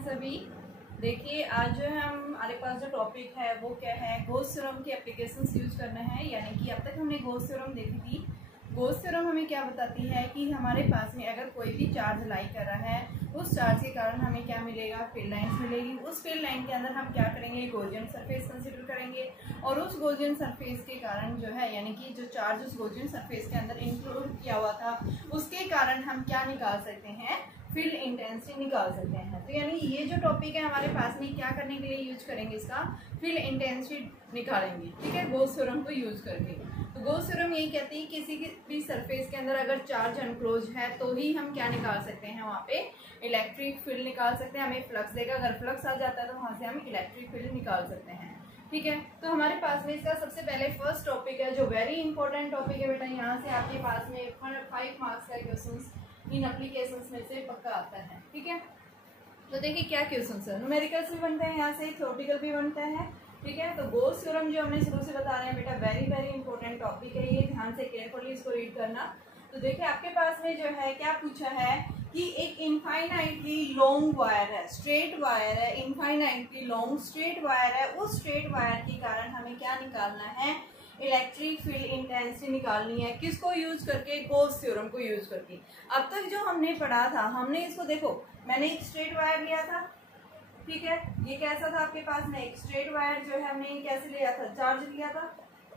हैं सभी। देखिए आज जो है हमारे पास जो टॉपिक है वो क्या है, गॉस थ्योरम की एप्लीकेशंस यूज करना है। यानी कि अब तक हमने गॉस थ्योरम देखी थी। गॉस थ्योरम हमें क्या बताती है कि हमारे पास में अगर कोई भी चार्ज लाई कर रहा है, उस चार्ज के कारण हमें क्या मिलेगा, फील्ड लाइंस मिलेगी। उस फील्ड लाइन के अंदर हम क्या करेंगे, गॉसियन सरफेस कंसीडर करेंगे और उस गॉसियन सरफेस के कारण जो है, यानी कि जो चार्ज उस गॉसियन सरफेस के अंदर इंक्लूड किया हुआ था, उसके कारण हम क्या निकाल सकते हैं, फील्ड इंटेंसिटी निकाल सकते हैं। तो यानी ये जो टॉपिक है हमारे पास में क्या करने के लिए यूज करेंगे, इसका फील्ड इंटेंसिटी निकालेंगे। ठीक है, गॉस थ्योरम को यूज करके। तो गॉस थ्योरम यही कहती है किसी भी सरफेस के अंदर अगर चार्ज अनक्लोज है तो ही हम क्या निकाल सकते हैं, वहाँ पे इलेक्ट्रिक फील्ड निकाल सकते हैं। हमें फ्लक्स देगा, अगर फ्लक्स आ जाता है तो वहाँ से हम इलेक्ट्रिक फील्ड निकाल सकते हैं। ठीक है, तो हमारे पास में इसका सबसे पहले फर्स्ट टॉपिक है जो वेरी इंपॉर्टेंट टॉपिक है बेटा। यहाँ से आपके पास में 5 मार्क्स का क्वेश्चन इन एप्लीकेशंस में से पक्का आता है। ठीक है, तो देखिए क्या क्वेश्चन है, न्यूमेरिकल्स भी बनते हैं, यहाँ से थ्योरेटिकल भी बनता है। ठीक है, तो गॉस थ्योरम जो हमने शुरू से बता रहे हैं बेटा, वेरी इंपॉर्टेंट टॉपिक है ये, ध्यान से केयरफुली इसको रीड करना। तो देखिए आपके पास में जो है क्या पूछा है कि एक इनफाइनाइटली लॉन्ग वायर है, स्ट्रेट वायर है, इनफाइनाइटली लॉन्ग स्ट्रेट वायर है। उस स्ट्रेट वायर के कारण हमें क्या निकालना है, इलेक्ट्रिक फील्ड इंटेंसिटी निकालनी है। किसको यूज करके, गॉस थ्योरम को यूज करके। अब तक जो हमने पढ़ा था, हमने इसको देखो, मैंने एक स्ट्रेट वायर लिया था। ठीक है, ये कैसा था आपके पास में, एक स्ट्रेट वायर जो है हमने कैसे लिया था, चार्ज लिया था,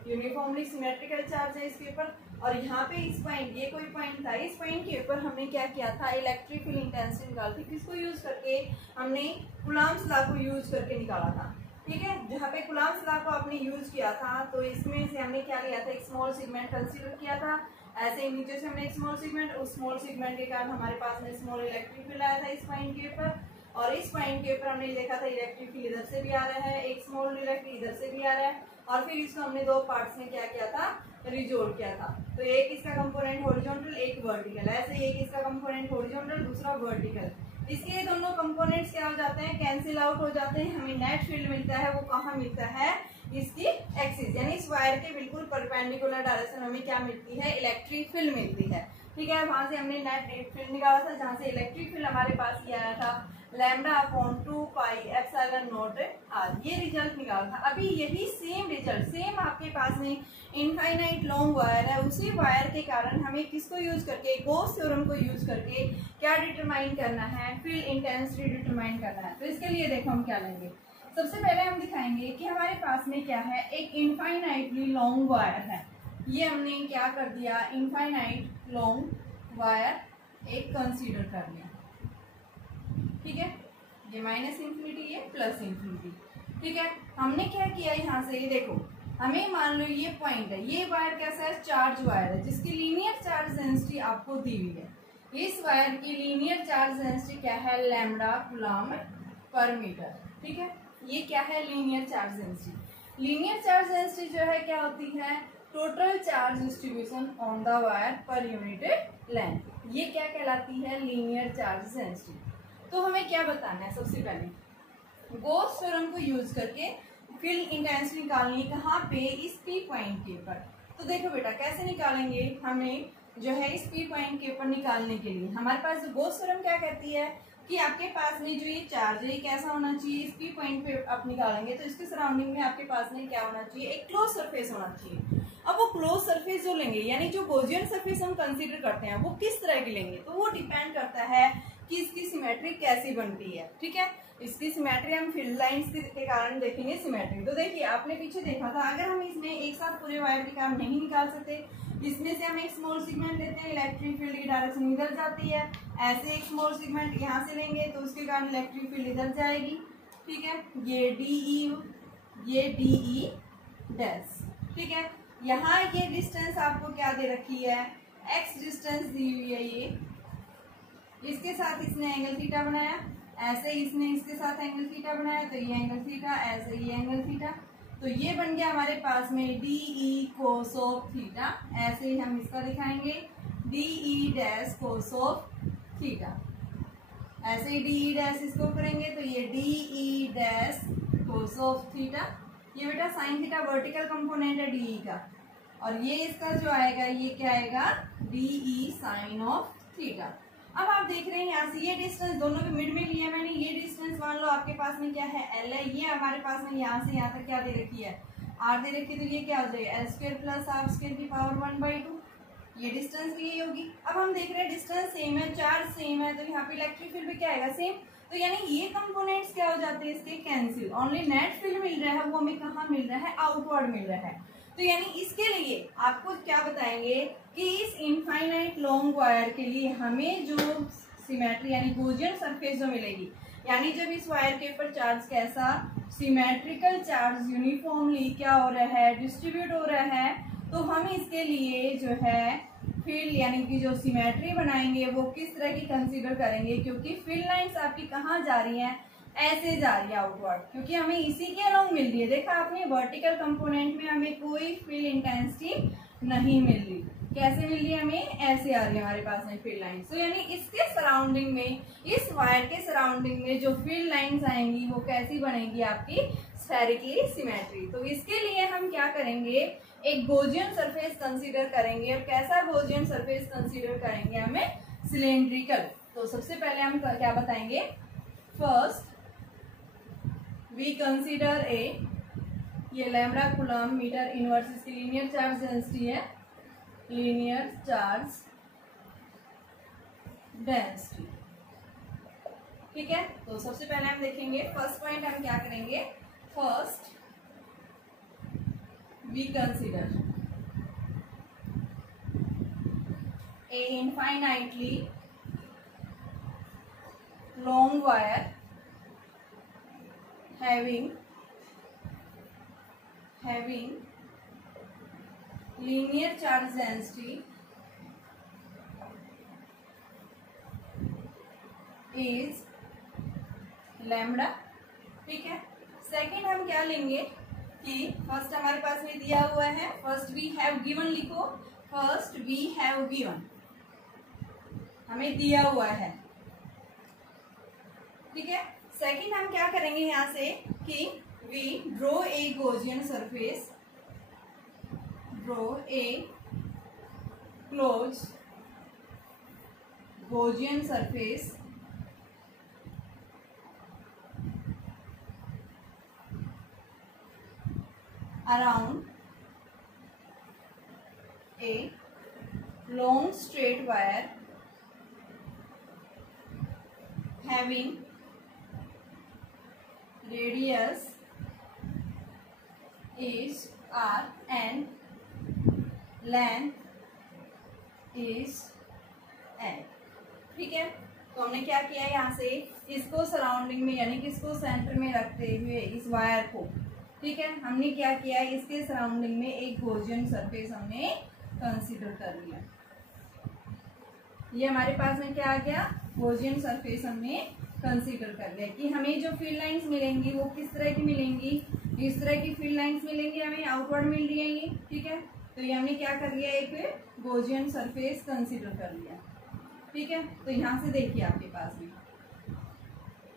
यूनिफॉर्मली सिमेट्रिकल चार्ज है इसके ऊपर। और यहाँ पे इस पॉइंट, ये कोई पॉइंट था, इस पॉइंट के ऊपर हमने क्या किया था, इलेक्ट्रिक फील्ड इंटेंसिटी निकाली थी। किसको यूज करके, हमने कूलॉम्स लॉ को यूज करके निकाला था। ठीक है, जहाँ पे कूलॉम्स लॉ को आपने यूज किया था तो इसमें से हमने क्या लिया था, एक स्मॉल सेगमेंट कंसीडर किया था। ऐसे ही नीचे से हमने एक स्मॉल सेगमेंट, उस स्मॉल सेगमेंट के कारण हमारे पास में स्मॉल इलेक्ट्रिक फील्ड आया था इस पॉइंट के ऊपर। और इस पॉइंट के ऊपर हमने देखा था इलेक्ट्रिक फील्ड इधर से भी आ रहा है, एक स्मॉल इलेक्ट्रिक इधर से भी आ रहा है। और फिर इसको हमने दो पार्ट्स में क्या किया था, रिजोल्व किया था। तो एक इसका कंपोनेंट हॉरिजॉन्टल, एक वर्टिकल, ऐसे एक इसका कंपोनेंट हॉरिजॉन्टल, दूसरा वर्टिकल। इसके दोनों कंपोनेंट्स क्या हो जाते हैं, कैंसिल आउट हो जाते हैं। हमें नेट फील्ड मिलता है, वो कहाँ मिलता है, इसकी एक्सिस यानी इस वायर के बिल्कुल परपेंडिकुलर डायरेक्शन में हमें क्या मिलती है, इलेक्ट्रिक फील्ड मिलती है। ठीक है, वहां से हमने नेट फील्ड निकाला था, जहां से इलेक्ट्रिक फील्ड हमारे पास ये आया था λ/2πε0 r, ये रिजल्ट निकाला था। अभी यही सेम रिजल्ट, सेम आपके पास में इनफाइनाइट लॉन्ग वायर है, उसी वायर के कारण हमें किसको यूज करके, गॉस थ्योरम को यूज करके क्या डिटरमाइन करना है, फील्ड इंटेंसिटी डिटरमाइन करना है। तो इसके लिए देखो हम क्या लेंगे, सबसे पहले हम दिखाएंगे कि हमारे पास में क्या है, एक इनफाइनाइटली लॉन्ग वायर है। ये हमने क्या कर दिया, इनफाइनाइट लॉन्ग वायर एक कंसीडर कर लिया। ठीक है, ये माइनस इंफिनिटी, ये प्लस इंफिनिटी। ठीक है, हमने क्या किया, यहाँ से ये देखो, हमें मान लो ये पॉइंट है, ये वायर कैसा है, चार्ज वायर है, जिसकी लीनियर चार्ज डेंसिटी आपको दी हुई है। इस वायर की लीनियर चार्ज डेंसिटी क्या है, लैम्डा कूलम पर मीटर। ठीक है, ये क्या है, linear charge density. Linear charge density जो है क्या होती है, total charge distribution on the wire per unit length, ये क्या कहलाती है, लीनियर चार्ज डेंसिटी। तो हमें क्या बताना है, सबसे पहले गॉस थ्योरम को यूज करके फील्ड इंटेंसिटी निकालनी है, कहाँ पे, इस पी पॉइंट के ऊपर। तो देखो बेटा कैसे निकालेंगे, हमें जो है इस पी पॉइंट के ऊपर निकालने के लिए हमारे पास गॉस थ्योरम क्या कहती है कि आपके पास में जो ये चार्ज है कैसा होना चाहिए, इस पी पॉइंट पे आप निकालेंगे तो इसके सराउंडिंग में आपके पास में क्या होना चाहिए, एक क्लोज सरफेस होना चाहिए। अब वो क्लोज सरफेस जो लेंगे, यानी जो गॉसियन सरफेस हम कंसीडर करते हैं, वो किस तरह की लेंगे, तो वो डिपेंड करता है कि इसकी सिमेट्री कैसी बनती है। ठीक है, इसकी सिमेट्री हम फील्ड लाइंस के कारण देखेंगे सिमेट्री। तो देखिए आपने पीछे देखा था, अगर हम इसमें एक साथ पूरे वायर के कारण नहीं निकाल सकते, इसमें से हम एक स्मॉल सेगमेंट लेते हैं, इलेक्ट्रिक फील्ड की डायरेक्शन इधर जाती है, ऐसे एक स्मॉल सेगमेंट यहाँ से लेंगे तो उसके कारण इलेक्ट्रिक फील्ड इधर जाएगी। ठीक है, ये DE डैश। ठीक है, यहाँ ये डिस्टेंस आपको क्या दे रखी है, x डिस्टेंस दी हुई है, ये इसके साथ इसने एंगल थीटा बनाया, ऐसे इसने इसके साथ एंगल थीटा बनाया, तो ये एंगल थीटा, ऐसे ये एंगल थीटा। तो ये बन गया हमारे पास में DE cos ऑफ थीटा, ऐसे ही हम इसका दिखाएंगे DE dash cos of theta. ऐसे ही DE डैश इसको करेंगे तो ये DE dash cos of theta. ये बेटा साइन थीटा वर्टिकल कंपोनेंट है DE का, और ये इसका जो आएगा ये क्या आएगा, DE साइन ऑफ थीटा। अब आप देख रहे हैं यहाँ से ये डिस्टेंस दोनों के मिड में लिया मैंने, ये डिस्टेंस आपके पास में क्या है L है, ये हमारे पास में यहाँ से यहाँ तक क्या दे रखी है R दे रखी है, तो ये क्या हो जाएगा L square plus half square की पावर 1/2, ये डिस्टेंस ली होगी। अब हम देख रहे हैं डिस्टेंस सेम है, चार्ज सेम है, तो यहाँ पे इलेक्ट्रिक फील्ड भी क्या आएगा सेम, तो यानी ये कंपोनेंट्स क्या हो जाते हैं इसके कैंसिल, ओनली नेट फील्ड मिल रहा है वो हमें कहाँ मिल रहा है आउटवर्ड मिल रहा है। तो यानी इसके लिए आपको क्या बताएंगे कि इस इनफाइनाइट लॉन्ग वायर के लिए हमें जो सिमेट्री यानी गॉसियन सरफेस जो मिलेगी, यानी जब इस वायर के ऊपर चार्ज कैसा सिमेट्रिकल चार्ज यूनिफॉर्मली क्या हो रहा है डिस्ट्रीब्यूट हो रहा है, तो हम इसके लिए जो है फील्ड यानी कि जो सिमेट्री बनाएंगे वो किस तरह की कंसीडर करेंगे, क्योंकि फील्ड लाइंस आपकी कहाँ जा रही हैं ऐसे जा रही है आउटवर्ड, क्योंकि हमें इसी के अलोंग मिल रही है। देखा आपने वर्टिकल कंपोनेंट में हमें कोई फील्ड इंटेंसिटी नहीं मिल रही, कैसे मिल रही है हमें ऐसे आ रही है हमारे पास में फील्ड लाइंस। तो यानी इसके सराउंडिंग में इस वायर के सराउंडिंग में जो फील्ड लाइंस आएंगी वो कैसी बनेगी आपकी स्फेरिकली सिमेट्री। तो इसके लिए हम क्या करेंगे एक गॉसियन सरफेस कंसीडर करेंगे, और कैसा गॉसियन सरफेस कंसीडर करेंगे हमें सिलेंड्रिकल। तो सबसे पहले हम क्या बताएंगे, फर्स्ट वी कंसीडर ए, ये लैम्बडा कूलम्ब मीटर इनवर्स इसकी लीनियर चार्ज डेंसिटी है, लीनियर चार्ज डेंसिटी, ठीक है। तो सबसे पहले हम देखेंगे फर्स्ट पॉइंट हम क्या करेंगे, first we consider a infinitely long wire having linear charge density is lambda, ठीक है। सेकेंड हम क्या लेंगे कि फर्स्ट हमारे पास में दिया हुआ है, फर्स्ट वी हैव गिवन लिखो, फर्स्ट वी हैव गिवन हमें दिया हुआ है, ठीक है। सेकेंड हम क्या करेंगे यहाँ से कि we draw a Gaussian surface, draw a close Gaussian surface around a long straight wire having radius is r and length is l, ठीक है। तो हमने क्या किया यहाँ से इसको सराउंडिंग में यानी कि इसको सेंटर में रखते हुए इस वायर को, ठीक है, हमने क्या किया इसके सराउंडिंग में एक गॉसियन सरफेस हमने कंसीडर कर लिया। ये हमारे पास में क्या आ गया गॉसियन सरफेस हमने कंसीडर कर लिया कि हमें जो फील्ड लाइंस मिलेंगी वो किस तरह की मिलेंगी, इस तरह की फील्ड लाइंस मिलेंगी हमें आउटवर्ड मिल रही है ये, ठीक है। तो ये हमने क्या कर लिया एक गॉसियन सरफेस कंसीडर कर लिया, ठीक है। तो यहाँ से देखिए आपके पास में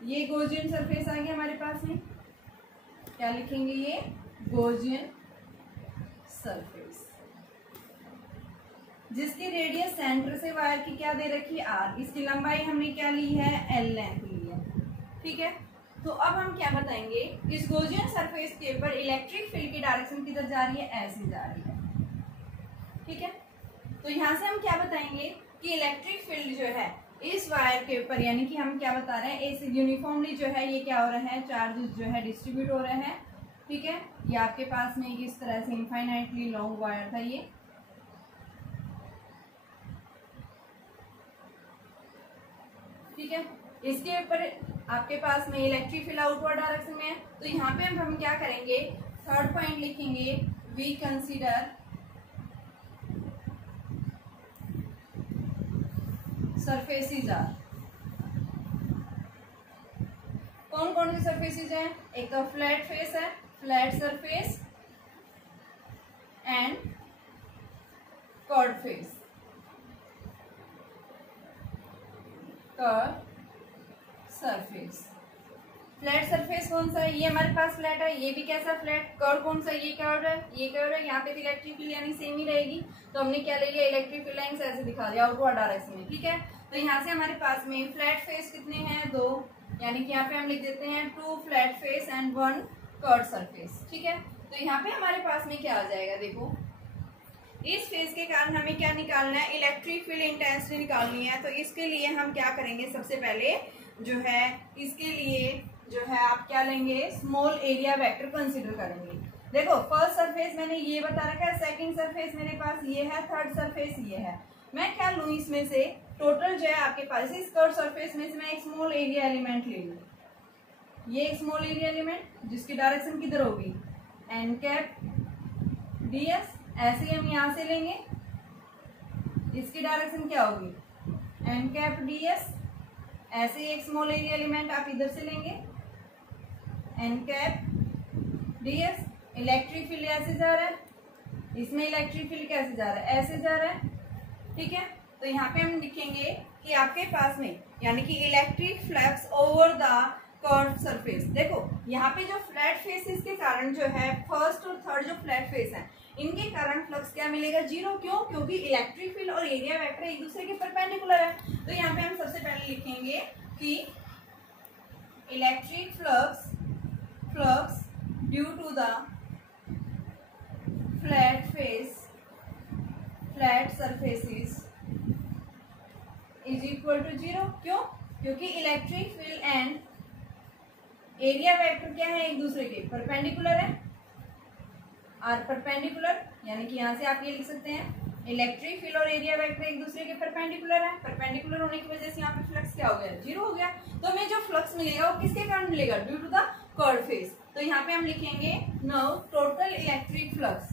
ये गॉसियन सरफेस आ गया हमारे पास में, क्या लिखेंगे ये गॉसियन सरफेस, जिसकी रेडियस सेंटर से वायर की क्या दे रखी है r, इसकी लंबाई हमने क्या ली है l लेंथ ली है, ठीक है। तो अब हम क्या बताएंगे इस गॉसियन सरफेस के ऊपर इलेक्ट्रिक फील्ड की डायरेक्शन किधर जा रही है ऐसे जा रही है, ठीक है। तो यहाँ से हम क्या बताएंगे कि इलेक्ट्रिक फील्ड जो है इस वायर के ऊपर यानी कि हम क्या बता रहे हैं इस यूनिफॉर्मली जो है ये क्या हो रहा है चार्जेस जो है डिस्ट्रीब्यूट हो रहे हैं, ठीक है। ये आपके पास में इस तरह से इनफाइनाइटली लॉन्ग वायर था ये, ठीक है। इसके ऊपर आपके पास में इलेक्ट्रिक फील्ड आउटवर्ड डायरेक्शन में है। तो यहाँ पे हम क्या करेंगे थर्ड पॉइंट लिखेंगे वी कंसीडर सरफेसेस आर, कौन कौन सी सरफेसेस हैं, एक तो फ्लैट फेस है flat surface and curve face, curve surface. Flat surface कौन सा है ये हमारे पास फ्लैट है, ये भी कैसा फ्लैट, कर्व कौन सा ये कर्व है ये कर्व है, यहाँ पे भी इलेक्ट्रिक फील्ड यानी सेम ही रहेगी। तो हमने क्या ले लिया इलेक्ट्रिक फील्ड लाइंस ऐसे दिखा दिया आउटवर्ड डायरेक्शन में, ठीक है। तो यहाँ से हमारे पास में फ्लैट फेस कितने हैं दो, यानी कि यहाँ पे हम लिख देते हैं 2 flat face and 1 curve surface. ठीक है, तो यहाँ पे हमारे पास में क्या आ जाएगा, देखो इस फेस के कारण हमें क्या निकालना है, इलेक्ट्रिक फील्ड इंटेंसिटी निकालनी है। तो इसके लिए हम क्या करेंगे, सबसे पहले जो है इसके लिए जो है आप क्या लेंगे, स्मॉल एरिया वेक्टर कंसीडर करेंगे। देखो फर्स्ट सरफेस मैंने ये बता रखा है, सेकंड सरफेस मेरे पास ये है, थर्ड सरफेस ये है। मैं क्या लूँ इसमें से टोटल जो है आपके पास इस कर्व सरफेस में से मैं एक स्मॉल एरिया एलिमेंट ले लूँ, ये एक स्मॉल एरिया एलिमेंट जिसकी डायरेक्शन किधर होगी, एन कैप ds। ऐसे ही हम यहाँ से लेंगे, इसकी डायरेक्शन क्या होगी, एन कैप ds। ऐसे ही एक स्मॉल एरिया एलिमेंट आप इधर से लेंगे, n cap ds। Electric field ऐसे जा रहा है, इसमें इलेक्ट्रिक फील्ड कैसे जा रहा है, ऐसे जा रहा है। ठीक है, तो यहाँ पे हम लिखेंगे कि आपके पास में यानी कि electric flux over the curve surface. देखो यहाँ पे जो फ्लैट फेसेस के कारण जो है फर्स्ट और थर्ड जो फ्लैट फेस है इनके कारण फ्लक्स क्या मिलेगा, जीरो। क्यों, क्योंकि इलेक्ट्रिक फील्ड और एरिया वेक्टर एक दूसरे के परपेंडिकुलर है। तो यहाँ पे हम सबसे पहले लिखेंगे कि electric flux due to the flat surfaces is equal to zero. क्यों, क्योंकि electric field and area vector क्या है, एक दूसरे के परपेंडिकुलर है, आर परपेंडिकुलर। यानी कि यहाँ से आप ये लिख सकते हैं इलेक्ट्रिक फील्ड और एरिया वेक्टर एक दूसरे के परपेंडिकुलर है। परपेंडिकुलर होने की वजह से यहाँ पे फ्लक्स क्या हो गया, जीरो हो गया। तो हमें जो फ्लक्स मिलेगा वो किसके कारण मिलेगा, due to the curve face. तो यहाँ पे हम लिखेंगे now total electric flux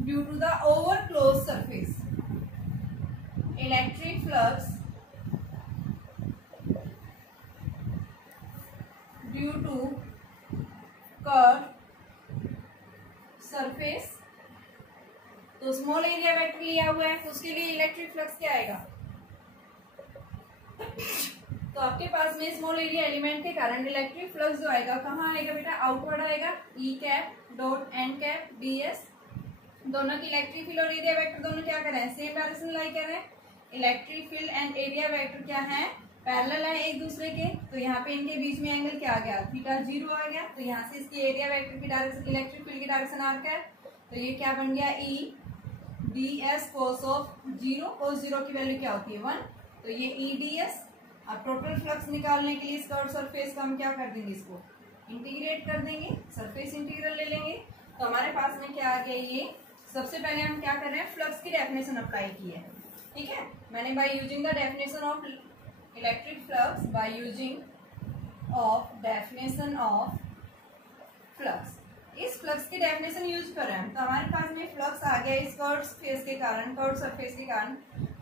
due to the over close surface, electric flux due to curve surface. तो स्मॉल एरिया वेक्टर लिया हुआ है तो उसके लिए इलेक्ट्रिक फ्लक्स क्या आएगा, तो आपके पास में स्मॉल एरिया एलिमेंट के कारण इलेक्ट्रिक फ्लक्स जो आएगा कहाँ आएगा बेटा, आउटवर्ड आएगा, E cap dot N cap ds। दोनों की इलेक्ट्रिक फील्ड और एरिया वेक्टर दोनों क्या कर रहे हैं, सेम डायरेक्शन लाई कर रहे हैं। Electric field and area vector क्या है, पैरेलल है एक दूसरे के। तो यहाँ पे इनके बीच में एंगल क्या आ गया, थीटा जीरो आ गया। तो यहाँ से इसकी एरिया वेक्टर की डायरेक्शन, इलेक्ट्रिक फील्ड की डायरेक्शन आर का है, तो ये क्या बन गया, ई ds cos of zero. cos zero की वैल्यू क्या होती है 1, तो ये ई ds। अब टोटल फ्लक्स निकालने के लिए इस कर्व सरफेस का हम क्या कर देंगे, इसको इंटीग्रेट कर देंगे, सरफेस इंटीग्रल ले लेंगे। तो हमारे पास में क्या आ गया, ये सबसे पहले हम क्या कर रहे हैं, फ्लक्स की डेफिनेशन अप्लाई की है। ठीक है, मैंने bye using the definition of electric flux, by using of definition of flux, इस फ्लक्स की डेफिनेशन यूज कर रहे हैं। तो हमारे पास में फ्लक्स आ गया इस कर्व फेस के कारण, कर्व सरफेस के कारण।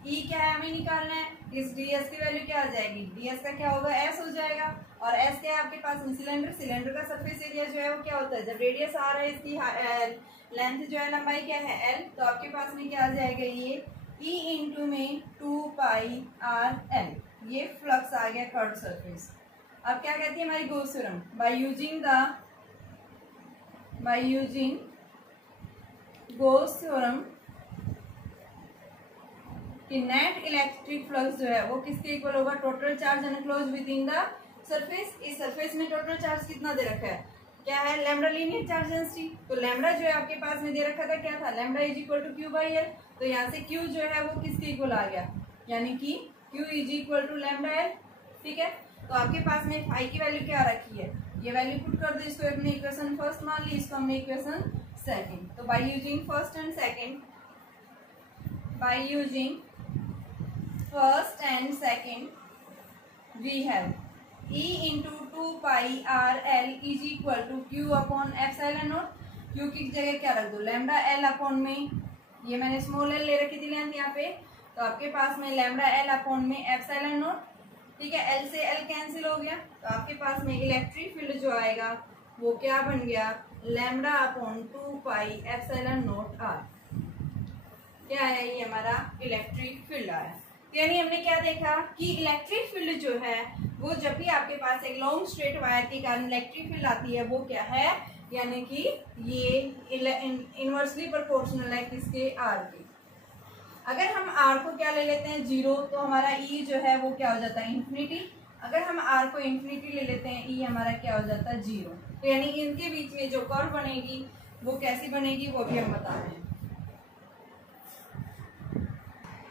ई क्या है हमें निकालना है, इस ds की वैल्यू क्या आ जाएगी, ds का क्या होगा, s हो जाएगा। और s क्या है आपके पास में, सिलेंडर का सरफेस एरिया जो है वो क्या होता है, जब रेडियस आ रहा है इसकी लेंथ जो है, लंबाई क्या है l, तो आपके पास में क्या आ जाएगा, ये e इंटू में 2πr l, ये फ्लक्स आ गया कर्व सरफेस। अब क्या कहती है हमारी Gauss theorem, by using Gauss theorem कि नेट इलेक्ट्रिक फ्लक्स जो है वो किसके इक्वल होगा, total charge enclose with in the surface. इस सरफेस में टोटल चार्ज कितना दे रखा है, क्या है, लैम्डा लीनियर चार्ज डेंसिटी। तो लैम्डा जो है आपके पास में दे रखा था, क्या था, lambda is equal to q by l. तो यहाँ से क्यू जो है वो किसके इक्वल आ गया, यानी कि q is equal to lambda l. ठीक है, तो आपके पास में फाई की वैल्यू क्या रखी है, ये वैल्यू पुट कर दो, इसको अपने इक्वेशन फर्स्ट मान ली, इसको हमने इक्वेशन सेकंड। तो by using first and second, by using first and second we have E into 2πrl is equal to Q upon epsilon naught। Q की जगह क्या रख दो, लैम्डा L अपॉन में, ये मैंने स्मॉल l ले रखी थी लेंथ यहाँ पे, तो आपके पास में लैम्डा L अपॉन में एप्सिलॉन नॉट। ठीक है, L से L कैंसिल हो गया, तो आपके पास में इलेक्ट्रिक फील्ड जो आएगा वो क्या बन गया, lambda upon 2π epsilon nought r। क्या है, ये हमारा इलेक्ट्रिक फील्ड आया। यानी हमने क्या देखा कि इलेक्ट्रिक फील्ड जो है वो जब भी आपके पास एक लॉन्ग स्ट्रेट वायर के कारण इलेक्ट्रिक फील्ड आती है वो क्या है, यानी कि ये इनवर्सली प्रोपोर्शनल है किसके, आर के। अगर हम आर को क्या ले लेते हैं, जीरो, तो हमारा ई जो है वो क्या हो जाता है, इन्फिनिटी। अगर हम आर को इन्फिनिटी ले लेते हैं, ई हमारा क्या हो जाता है 0। तो यानी इनके बीच में जो कर्व बनेगी वो कैसी बनेगी वो भी हम बता रहे हैं।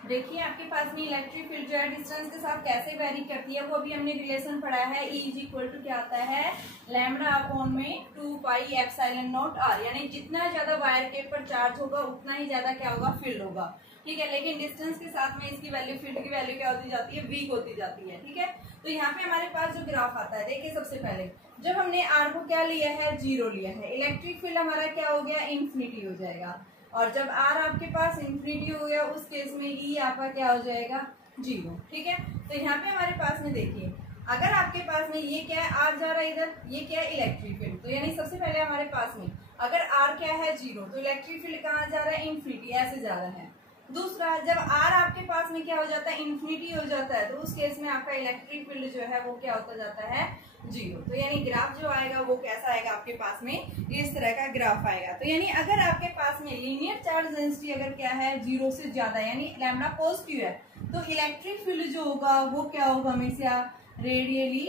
देखिए आपके पास में इलेक्ट्रिक फील्ड जो है डिस्टेंस के साथ कैसे वेरी करती है, वो अभी हमने रिलेशन पढ़ा है। E इज इक्वल टू क्या आता है, लैम्डा अपॉन में 2 पाई एप्सिलॉन नॉट आर, यानी जितना ज्यादा वायर के ऊपर चार्ज होगा उतना ही ज्यादा क्या होगा, फील्ड होगा। ठीक है, लेकिन डिस्टेंस के साथ में इसकी वैल्यू, फील्ड की वैल्यू क्या होती जाती है, वीक होती जाती है। ठीक है, तो यहाँ पे हमारे पास जो ग्राफ आता है, देखिए सबसे पहले जब हमने आर को क्या लिया है, 0 लिया है, इलेक्ट्रिक फील्ड हमारा क्या हो गया, इन्फिनिटी हो जाएगा। और जब आर आपके पास इन्फिनिटी हो गया उस केस में ई आपका क्या हो जाएगा, 0। ठीक है, तो यहाँ पे हमारे पास में देखिए, अगर आपके पास में ये क्या है, आर जा रहा है इधर, ये क्या है इलेक्ट्रिक फील्ड, तो यानी सबसे पहले हमारे पास में अगर आर क्या है 0, तो इलेक्ट्रिक फील्ड कहाँ जा रहा है, इन्फिनिटी, ऐसे जा रहा है। दूसरा, जब आर आपके पास में क्या हो जाता है, इन्फिनिटी हो जाता है, तो उस केस में आपका इलेक्ट्रिक फील्ड जो है वो क्या होता जाता है, 0। तो यानी ग्राफ जो आएगा वो कैसा आएगा आपके पास में, इस तरह का ग्राफ आएगा। तो यानी अगर आपके पास में लीनियर चार्ज डेंसिटी अगर क्या है 0 से ज्यादा, यानी लैम्डा पॉजिटिव है, तो इलेक्ट्रिक फील्ड जो होगा वो क्या होगा, हमेशा रेडियली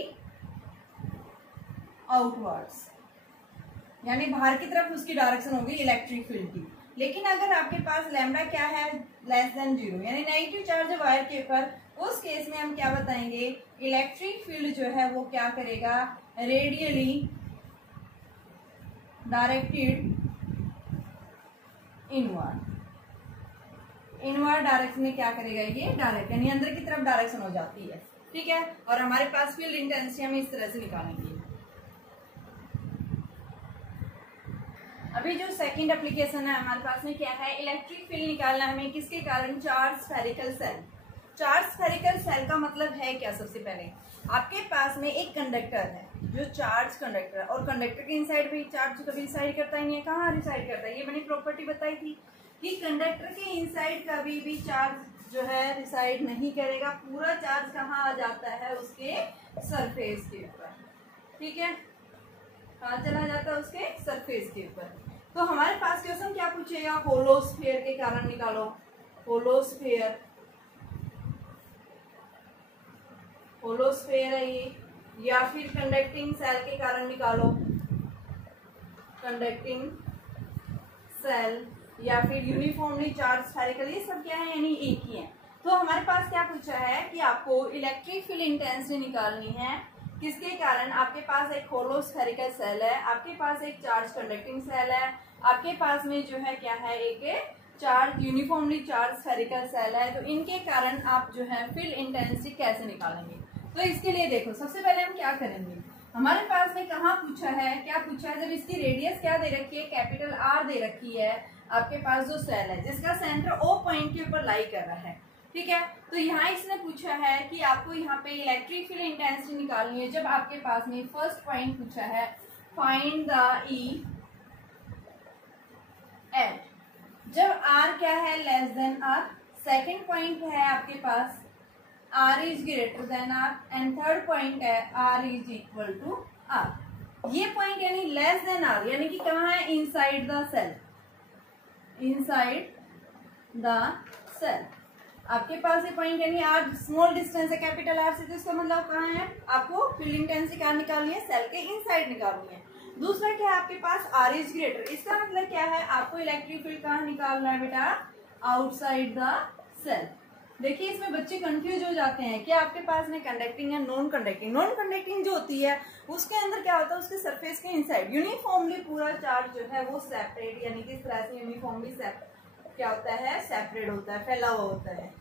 आउटवर्ड्स, यानी बाहर की तरफ उसकी डायरेक्शन होगी इलेक्ट्रिक फील्ड की। लेकिन अगर आपके पास लैम्डा क्या है, लेस देन 0, यानी नेगेटिव चार्ज है वायर के ऊपर, उस केस में हम क्या बताएंगे, इलेक्ट्रिक फील्ड जो है वो क्या करेगा, radially directed inward, inward direction में क्या करेगा, ये डायरेक्ट, यानी अंदर की तरफ डायरेक्शन हो जाती है। ठीक है, और हमारे पास फील्ड इंटेंसिटी हम इस तरह से निकालेंगे। अभी जो सेकंड एप्लीकेशन है हमारे पास में क्या है, इलेक्ट्रिक फील्ड निकालना हमें किसके कारण, charge spherical shell. Charge spherical shell का मतलब है क्या, सबसे पहले आपके पास में एक कंडक्टर है जो चार्ज कंडक्टर, और कंडक्टर के इनसाइड भी चार्ज कभी रिसाइड करता ही नहीं है, कहाँ रिसाइड करता है, ये मैंने प्रॉपर्टी बताई थी कि कंडक्टर के इनसाइड कभी भी चार्ज जो है रिसाइड नहीं करेगा, पूरा चार्ज कहाँ आ जाता है, उसके सरफेस के ऊपर। ठीक है, कहाँ चला जाता है, उसके सरफेस के ऊपर। तो हमारे पास क्वेश्चन क्या पूछेगा, होलोस्फीयर के कारण निकालो, होलोस्फीयर, होलोस्फीयर है ये, या फिर कंडक्टिंग सेल के कारण निकालो, कंडक्टिंग सेल, या फिर यूनिफॉर्मली चार्ज स्फेरिकल, ये सब क्या है, यानी एक ही है। तो हमारे पास क्या पूछा है कि आपको इलेक्ट्रिक फील्ड इंटेंसिटी निकालनी है, किसके कारण, आपके पास एक होलो स्फेरिकल सेल है, आपके पास एक चार्ज कंडक्टिंग सेल है, आपके पास में जो है क्या है, एक charge uniformly charge spherical shell है। तो इनके कारण आप जो है फील्ड इंटेंसिटी कैसे निकालेंगे, तो इसके लिए देखो सबसे पहले हम क्या करेंगे, हमारे पास में कहाँ पूछा है, क्या पूछा है, जब इसकी रेडियस क्या दे रखी है, कैपिटल आर दे रखी है, आपके पास जो सेल है जिसका सेंटर ओ पॉइंट के ऊपर लाई कर रहा है। ठीक है, तो यहाँ इसने पूछा है कि आपको यहाँ पे इलेक्ट्रिक फील्ड इंटेंसिटी निकालनी है। जब आपके पास में फर्स्ट पॉइंट पूछा है, फाइंड द ई एट, जब आर क्या है, less than R, second point है आपके पास R is greater than R, and third point है R is equal to R. ये पॉइंट यानी लेस देन आर, यानी कि कहाँ है, inside the shell, inside the shell. आपके पास ये पॉइंट यानी आर स्मॉल डिस्टेंस है कैपिटल आर से, तो इसका मतलब कहाँ है, आपको फील्ड इंटेंसिटी कहाँ निकालनी है, सेल के इनसाइड निकालनी है। दूसरा क्या है आपके पास आर इज ग्रेटर, इसका मतलब क्या है, आपको इलेक्ट्रिक फील्ड कहाँ निकालना है बेटा, आउटसाइड द सेल। देखिए इसमें बच्चे कंफ्यूज हो जाते हैं कि आपके पास में कंडक्टिंग या नॉन कंडक्टिंग। नॉन कंडक्टिंग जो होती है उसके अंदर क्या होता है, उसके सरफेस के इनसाइड यूनिफॉर्मली पूरा चार्ज जो है वो सेपरेट, यानी कि इस तरह से यूनिफॉर्मली क्या होता है, सेपरेट होता है, फैला हुआ होता है।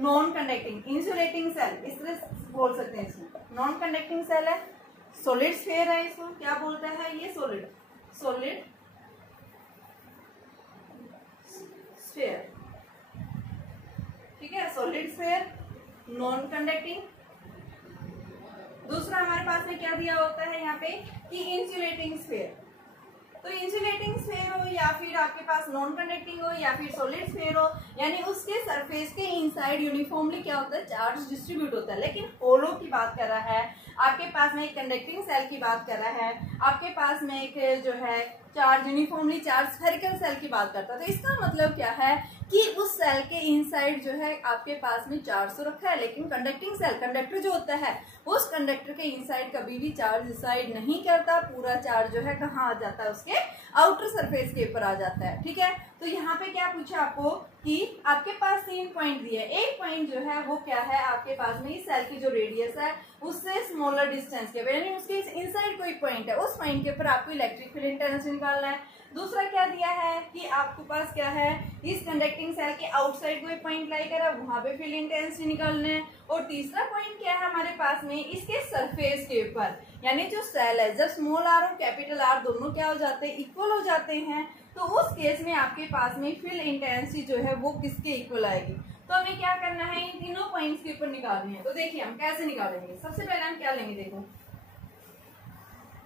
नॉन कंडक्टिंग इंसुलेटिंग सेल, इस तरह बोल सकते हैं इसमें। नॉन कंडक्टिंग सेल है, सॉलिड स्फीयर है, इसको क्या बोलता है, ये सॉलिड स्फीयर। ठीक है, सॉलिड स्फीयर, नॉन कंडक्टिंग। दूसरा हमारे पास में क्या दिया होता है यहाँ पे कि इंसुलेटिंग स्फीयर। तो इंसुलेटिंग स्फीयर हो या फिर आपके पास नॉन कंडक्टिंग हो या फिर सॉलिड स्फीयर हो, यानी उसके सरफेस के इनसाइड यूनिफॉर्मली क्या होता है, चार्ज डिस्ट्रीब्यूट होता है। लेकिन होलो की बात कर रहा है, आपके पास में एक कंडक्टिंग सेल की बात कर रहा है, आपके पास में एक जो है charge, uniformly charge spherical shell की बात करता है। तो इसका मतलब क्या है कि उस सेल के इनसाइड जो है आपके पास में चार्ज तो रखा है, लेकिन कंडक्टिंग सेल, कंडक्टर जो होता है उस कंडक्टर के इनसाइड कभी भी चार्ज डिसाइड नहीं करता। पूरा चार्ज जो है कहाँ आ जाता है, उसके आउटर सरफेस के ऊपर आ जाता है। ठीक है, तो यहाँ पे क्या पूछा आपको कि आपके पास 3 पॉइंट दिए। एक पॉइंट जो है वो क्या है आपके पास में, इस सेल की जो रेडियस है उससे स्मॉलर डिस्टेंस के, यानी उसके इनसाइड कोई पॉइंट है, उस पॉइंट के ऊपर आपको इलेक्ट्रिक फील्ड इंटेंसिटी निकालना है। दूसरा क्या दिया है कि आपके पास क्या है, इस कंडक्टिंग सेल के आउटसाइड कोई पॉइंट लाई करा, वहां पे फील्ड इंटेंसिटी निकालना है। और तीसरा पॉइंट क्या है हमारे पास में, इसके सरफेस के ऊपर, यानी जो सेल है जब स्मॉल आर और कैपिटल आर दोनों क्या हो जाते हैं, इक्वल हो जाते हैं, तो उस केस में आपके पास में फील्ड इंटेंसिटी जो है वो किसके इक्वल आएगी। तो हमें क्या करना है, इन तीनों पॉइंट्स के ऊपर निकालनी है। तो देखिए हम कैसे निकालेंगे। सबसे पहले हम क्या लेंगे, देखो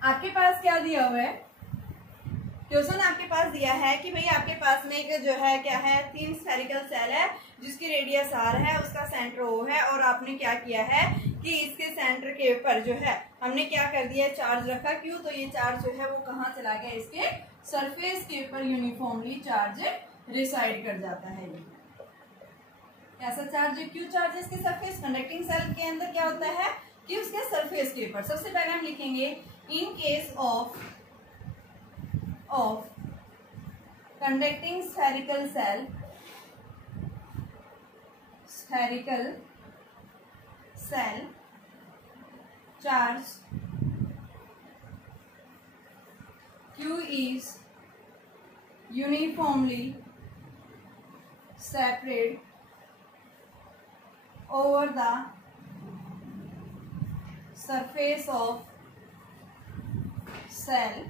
आपके पास क्या दिया हुआ है, क्वेश्चन आपके पास दिया है कि भाई आपके पास में एक जो है क्या है, 3 स्फेरिकल सेल है जिसकी रेडियस आर है, उसका सेंटर ओ है, और आपने क्या किया है कि इसके सेंटर के ऊपर जो है हमने क्या कर दिया, चार्ज रखा। क्यों, तो ये चार्ज जो है वो कहाँ चला गया, इसके सरफेस के ऊपर यूनिफॉर्मली चार्ज रिसाइड कर जाता है। ऐसा चार्ज, क्यू चार्ज इसके सरफेस, कंडक्टिंग सेल के अंदर क्या होता है कि उसके सरफेस के ऊपर। सबसे पहले हम लिखेंगे in case of conducting spherical cell charge Q is uniformly separated over the surface of cell।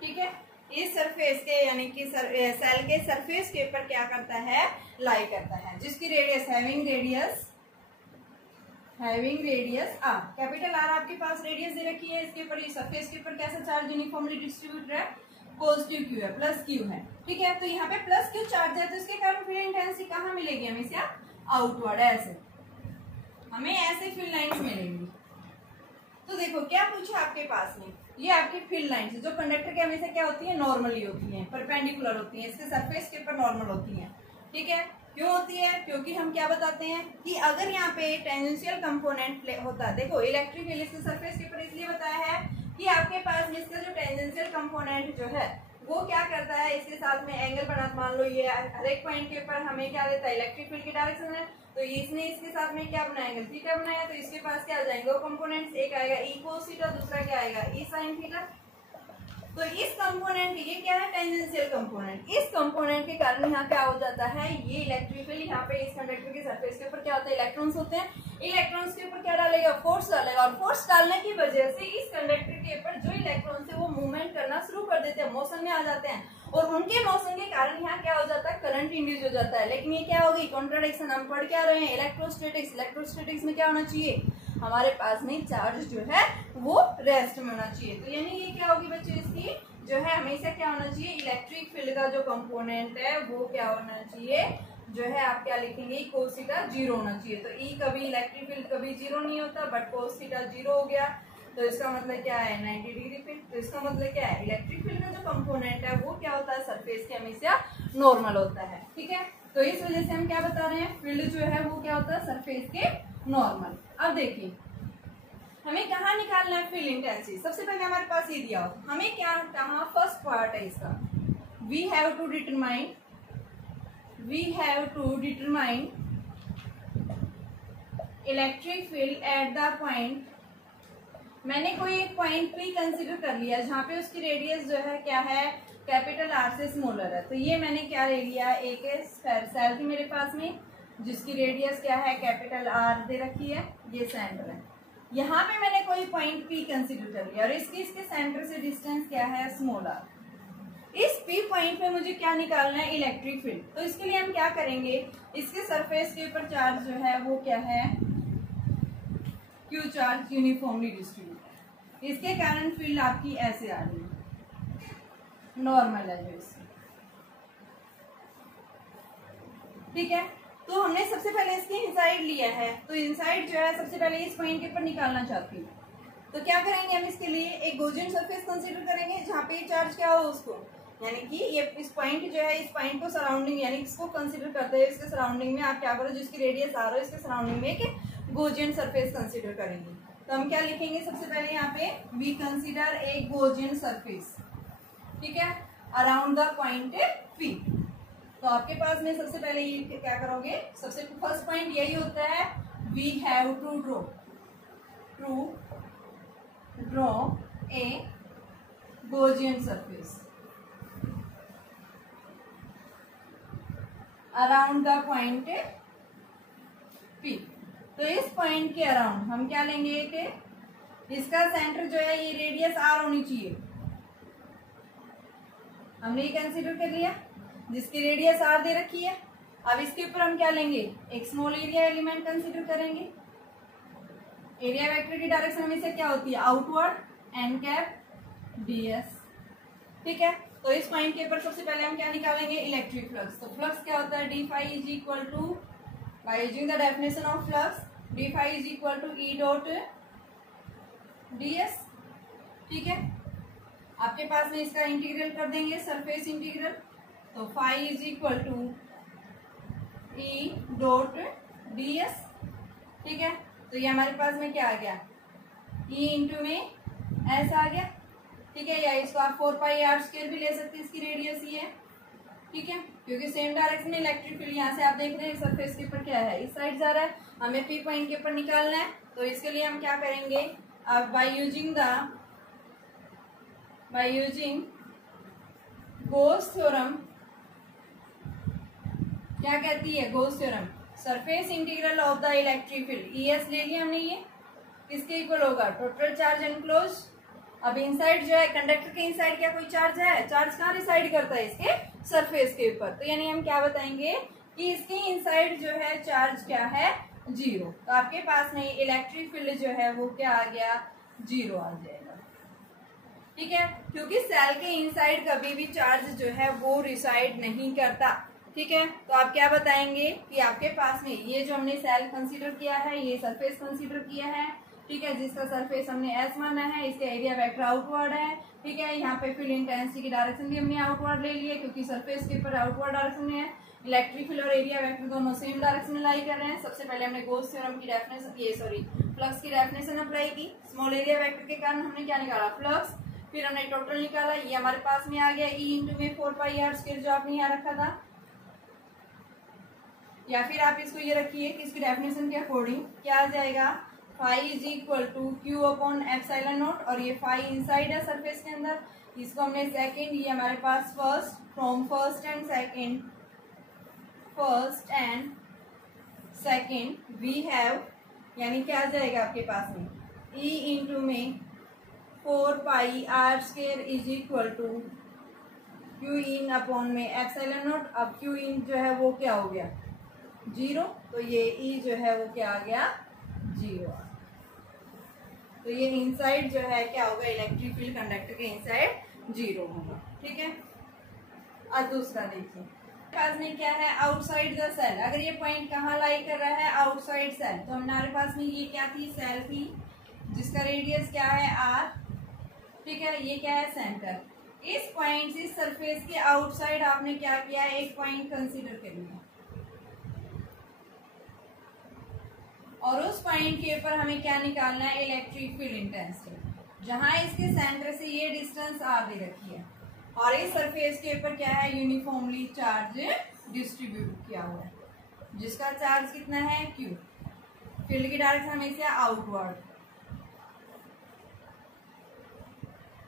ठीक है, इस सरफेस के यानी कि सेल के सरफेस के ऊपर क्या करता है, लाई करता है, जिसकी radius having radius r, capital r आपके पास रेडियस दे रखी है। इसके ऊपर, सरफेस के ऊपर कैसा चार्ज यूनिफॉर्मली डिस्ट्रीब्यूट है, पॉजिटिव क्यू है, प्लस क्यू है। ठीक है, तो यहाँ पे प्लस क्यू चार्ज है, तो इसके कारण फील्ड इंटेंसिटी कहाँ मिलेगी हमें, इसे आउटवर्ड, ऐसे हमें ऐसे फील्ड लाइंस मिलेंगी। तो देखो क्या पूछा आपके पास में, ये आपकी फील्ड लाइंस जो कंडक्टर के हमेशा क्या होती है, नॉर्मली होती हैं, परपेंडिकुलर होती हैं, इसके सरफेस के ऊपर नॉर्मल होती हैं। ठीक है, क्यों होती है, क्योंकि हम क्या बताते हैं कि अगर यहाँ पे टेंजेंशियल कंपोनेंट होता है, देखो इलेक्ट्रिक फील्ड इसके सरफेस के ऊपर इसलिए बताया है कि आपके पास इसका जो टेंजेंशियल कंपोनेंट जो है वो क्या करता है, इसके साथ में एंगल बना, मान लो ये हर एक पॉइंट के ऊपर हमें क्या देता है, इलेक्ट्रिक फील्ड की डायरेक्शन है, तो इसने इसके साथ में क्या बनाया, एंगल थीटा बनाया, तो इसके पास क्या आ जाएंगे वो कंपोनेंट्स, एक आएगा ई कोस थीटा, दूसरा क्या आएगा ई साइन थीटा। तो इस कंपोनेंट, ये क्या है, टेंजेंशियल कंपोनेंट, इस कंपोनेंट के कारण यहाँ क्या हो जाता है, ये इलेक्ट्रिक फील्ड यहाँ पे इस कंडक्टर के सरफेस के ऊपर क्या होता है, इलेक्ट्रॉन्स होते हैं, इलेक्ट्रॉन्स के ऊपर क्या डालेगा, फोर्स डालेगा, और फोर्स डालने की वजह से इस कंडक्टर के ऊपर जो इलेक्ट्रॉन्स है वो मूवमेंट करना शुरू कर देते हैं, मोशन में आ जाते हैं, और उनके मोशन के कारण यहाँ क्या हो जाता है, करंट इंड्यूस हो जाता है। लेकिन ये क्या होगी, कॉन्ट्राडिक्शन, हम पढ़ क्या रहे हैं, इलेक्ट्रोस्टैटिक्स। इलेक्ट्रोस्टैटिक्स में क्या होना चाहिए, हमारे पास में चार्ज जो है वो रेस्ट में होना चाहिए। तो यानी ये क्या होगी बच्चों, इसकी जो है हमेशा क्या होना चाहिए, इलेक्ट्रिक फील्ड का जो कंपोनेंट है वो क्या होना चाहिए, जो है आप क्या लिखेंगे, कोस थीटा 0 होना चाहिए। तो ई कभी इलेक्ट्रिक फील्ड कभी 0 नहीं होता, बट कोस थीटा 0 हो गया, तो इसका मतलब क्या है, 90 डिग्री फील्ड। तो इसका मतलब क्या है, इलेक्ट्रिक फील्ड का जो कंपोनेंट है वो क्या होता है, सरफेस के हमेशा नॉर्मल होता है। ठीक है, तो इस वजह से हम क्या बता रहे हैं, फील्ड जो है वो क्या होता है, सरफेस के नॉर्मल। अब देखिए हमें कहाँ निकालना है फील्ड इंटेंसिटी। सबसे पहले हमारे पास ये दिया हो, हमें क्या कहा, फर्स्ट पार्ट है इसका, we have to determine electric field at the point. मैंने कोई एक पॉइंट भी कंसिडर कर लिया जहाँ पे उसकी रेडियस जो है क्या है, कैपिटल आर से स्मॉलर है। तो ये मैंने क्या ले लिया, एक सेल थी मेरे पास में जिसकी रेडियस क्या है, कैपिटल आर दे रखी है, ये सेंटर है। यहाँ पे मैंने कोई पॉइंट पी कंसिडर कर लिया और इसके सेंटर से डिस्टेंस क्या है, स्मॉल आर। इस पी पॉइंट पे मुझे क्या निकालना है, इलेक्ट्रिक फील्ड। तो इसके लिए हम क्या करेंगे, इसके सरफेस के ऊपर चार्ज जो है वो क्या है, क्यू चार्ज यूनिफॉर्मली डिस्ट्रीब्यूटेड, इसके कारण फील्ड आपकी ऐसे आ रही है, नॉर्मल है जो इससे। ठीक है, तो हमने सबसे पहले इसकी इनसाइड लिया है, तो इनसाइड जो है सबसे पहले इस पॉइंट के ऊपर निकालना चाहती हूँ। तो क्या करेंगे हम इसके लिए एक गॉसियन सरफेस कंसीडर करेंगे जहाँ पे चार्ज क्या हो उसको, यानी कि ये इस पॉइंट जो है, इस पॉइंट को सराउंडिंग यानी इसको कंसीडर करते हैं, इसके सराउंडिंग में आप क्या करो, जिसकी रेडियस आ रहा है इसके सराउंडिंग में एक गॉसियन सरफेस कंसीडर करेंगे। तो हम क्या लिखेंगे सबसे पहले यहाँ पे, we consider a Gaussian surface, ठीक है, अराउंड द पॉइंट पी। तो आपके पास में सबसे पहले ये क्या करोगे, सबसे फर्स्ट पॉइंट यही होता है, we have to draw a Gaussian surface around the point P. तो इस पॉइंट के अराउंड हम क्या लेंगे कि इसका सेंटर जो है ये रेडियस आर होनी चाहिए, हमने ये कंसीडर कर लिया, जिसकी रेडियस आर दे रखी है। अब इसके ऊपर हम क्या लेंगे, एक स्मॉल एरिया एलिमेंट कंसीडर करेंगे। एरिया वेक्टर की डायरेक्शन हमेशा क्या होती है, आउटवर्ड एन कैप ds, ठीक है। तो इस पॉइंट के ऊपर सबसे पहले हम क्या निकालेंगे, इलेक्ट्रिक फ्लक्स। तो फ्लक्स क्या होता है, d phi is equal to, by using the definition of flux, d phi is equal to E dot ds, ठीक है। आपके पास में इसका इंटीग्रल कर देंगे, सरफेस इंटीग्रल। तो phi is equal to E dot ds, ठीक है। तो ये हमारे पास में क्या आ गया, ई इंटू में एस आ गया, ठीक है। या इसको आप 4 पाई आर स्क्वायर भी ले सकते हैं, इसकी रेडियस ही है, ठीक है, क्योंकि सेम डायरेक्शन में इलेक्ट्रिक फील्ड यहाँ से आप देख रहे हैं सरफेस के ऊपर क्या है, इस साइड जा रहा है, हमें पी पॉइंट के ऊपर निकालना है। तो इसके लिए हम क्या करेंगे, अब बाय यूजिंग गॉस थ्योरम, क्या कहती है Gauss theorem, surface integral of the electric field, ES ले लिया हमने, ये किसके इक्वल होगा, टोटल चार्ज एनक्लोज। अब इनसाइड जो है, कंडक्टर के इनसाइड क्या कोई चार्ज है, चार्ज कहाँ रिसाइड करता है, इसके सरफेस के ऊपर। तो यानी हम क्या बताएंगे कि इसके इनसाइड जो है चार्ज क्या है, जीरो। तो आपके पास में इलेक्ट्रिक फील्ड जो है वो क्या आ गया, जीरो आ जाएगा, ठीक है, क्योंकि सेल के इनसाइड कभी भी चार्ज जो है वो रिसाइड नहीं करता, ठीक है। तो आप क्या बताएंगे कि आपके पास में ये जो हमने सेल कंसीडर किया है, ये सरफेस कंसीडर किया है, ठीक है, जिसका सरफेस हमने एस माना है, इसका एरिया वेक्टर आउटवर्ड है, ठीक है। यहाँ पे फील्ड इंटेंसिटी की डायरेक्शन भी हमने आउटवर्ड ले ली है, क्योंकि सरफेस के ऊपर आउटवर्ड डायरेक्शन में है। इलेक्ट्रिक फील्ड और एरिया वेक्टर दोनों सेम डायरेक्शन में लाई कर रहे हैं। सबसे पहले हमने गॉस थ्योरम की डेफिनेशन, फ्लक्स की डेफिनेशन अप्लाई की, स्मॉल एरिया वेक्टर के कारण हमने क्या निकाला, फ्लक्स, फिर हमने टोटल निकाला, ये हमारे पास में आ गया ई इंटू में 4 पाई आर स्क्वायर जो आपने यहाँ रखा था। या फिर आप इसको ये रखिए कि इसकी डेफिनेशन के अकॉर्डिंग क्या आ जाएगा, phi is equal to q upon epsilon not, और ये फाई इनसाइड है सरफेस के अंदर, इसको हमने सेकंड, ये हमारे पास first, from first and second we have, यानी क्या आ जाएगा आपके पास में, ई इंटू में 4 pi are square is equal to Q in upon में एप्सिलॉन नॉट। अब क्यू इन जो है वो क्या हो गया, जीरो, तो ये ई जो है वो क्या आ गया, जीरो। तो ये इनसाइड जो है क्या होगा, इलेक्ट्रिक फील्ड कंडक्टर के इनसाइड जीरो होगा, ठीक है। अब दूसरा देखिए, पास में क्या है, आउटसाइड द सेल। अगर ये पॉइंट कहाँ लाई कर रहा है, आउटसाइड सेल, तो हमारे पास में ये क्या थी, सेल थी, जिसका रेडियस क्या है आर, ठीक है, ये क्या है सेंटर। इस पॉइंट से सरफेस के आउटसाइड आपने क्या किया, एक पॉइंट कंसीडर कर लिया, और उस पॉइंट के ऊपर हमें क्या निकालना है, इलेक्ट्रिक फील्ड इंटेंसिटी, जहां इसके सेंटर से ये डिस्टेंस आर दे रखी है, और इस सरफेस के ऊपर क्या है, यूनिफॉर्मली चार्ज डिस्ट्रीब्यूट किया हुआ है, जिसका चार्ज कितना है, क्यू। फील्ड की डायरेक्शन हमेशा आउटवर्ड।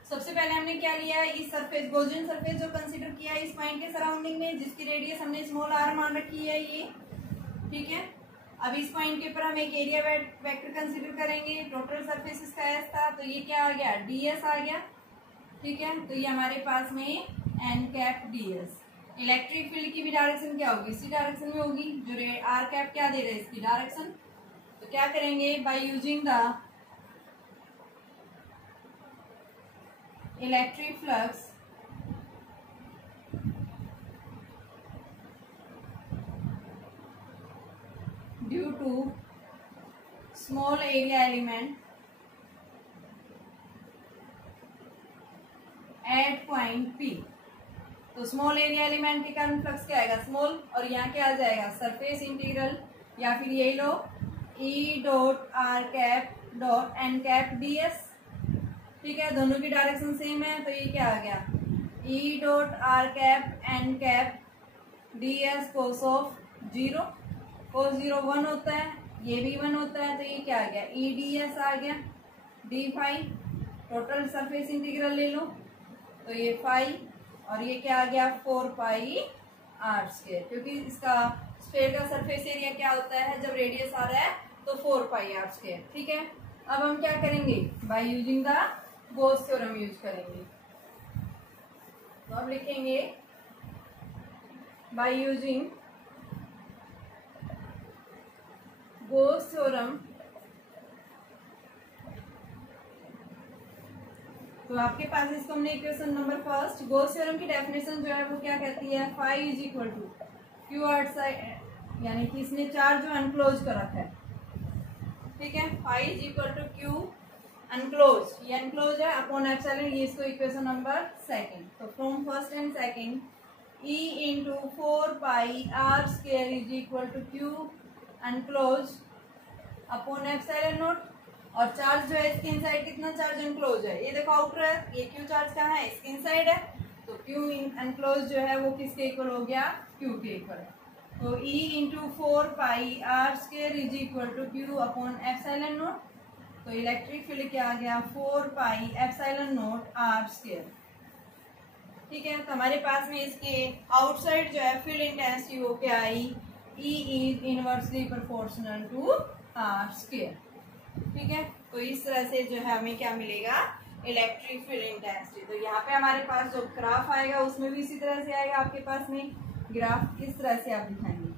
सबसे पहले हमने क्या लिया है, इस सरफेस, गॉसियन सरफेस जो कंसीडर किया है इस पॉइंट के सराउंडिंग में, जिसकी रेडियस हमने स्मॉल आर मान रखी है ये, ठीक है। अब इस पॉइंट के ऊपर हम एक एरिया वेक्टर कंसीडर करेंगे, टोटल सरफेस इसका एस था, तो ये क्या आ गया, ds आ गया, ठीक है। तो ये हमारे पास में n cap ds। Electric field की भी डायरेक्शन क्या होगी, इसी डायरेक्शन में होगी, जो आर कैप क्या दे रहे हैं, इसकी डायरेक्शन। तो क्या करेंगे, by using the electric flux due to small area element at point P. तो स्मॉल एरिया एलिमेंट के कारण फ्लक्स क्या आएगा, स्मॉल, और यहाँ क्या आ जाएगा, सरफेस इंटीग्रल, या फिर यही लो E dot are cap dot N cap D S. ठीक है, दोनों की डायरेक्शन सेम है, तो ये क्या आ गया, E dot are cap n cap D s cos of zero. Cos zero 1 होता है, ये भी 1 होता है, तो ये क्या आ गया, ई डी एस आ गया d phi. Total surface integral ले लो, तो ये फाई, और ये क्या आ गया 4 पाई आर स्क्वायर, क्योंकि इसका स्फीयर का सरफेस एरिया क्या होता है जब रेडियस आ रहा है, तो 4 पाई आर स्क्वायर। ठीक है, अब हम क्या करेंगे, by using the Gauss theorem use करेंगे। तो अब लिखेंगे बाय यूजिंग गॉस थ्योरम। तो आपके पास इसको हमने equation number first, Gauss theorem की डेफिनेशन जो है वो क्या कहती है, phi is equal to q outside, यानी कि इसने चार्ज जो अनक्लोज कर रखा है। ठीक है, phi is equal to q enclosed, ये अनक्लोज है, अपॉन एप्सिलॉन, ये इसको इक्वेशन नंबर सेकंड। तो from first and second E into 4 pi are square is equal to q enclosed upon epsilon not. और चार्ज जो है इसके इनसाइड कितना चार्ज अनक्लोज है, ये देखो आउटर है, ये क्यू चार्ज कहाँ है, इसके इनसाइड है, तो क्यू अनक्लोज जो है वो किसके इक्वल हो गया, क्यू के इक्वल है। तो E into 4 pi are square is equal to q upon epsilon nought. तो इलेक्ट्रिक फील्ड क्या आ गया, 4 pi epsilon nought r square. ठीक है, तो हमारे पास में इसके आउटसाइड जो है फील्ड इंटेंसिटी वो क्या आई, E is inversely proportional to r square. ठीक है, तो इस तरह से जो है हमें क्या मिलेगा, इलेक्ट्रिक फील्ड इंटेंसिटी। तो यहाँ पे हमारे पास जो ग्राफ आएगा उसमें भी इसी तरह से आएगा, आपके पास में ग्राफ किस तरह से आप दिखाएंगे,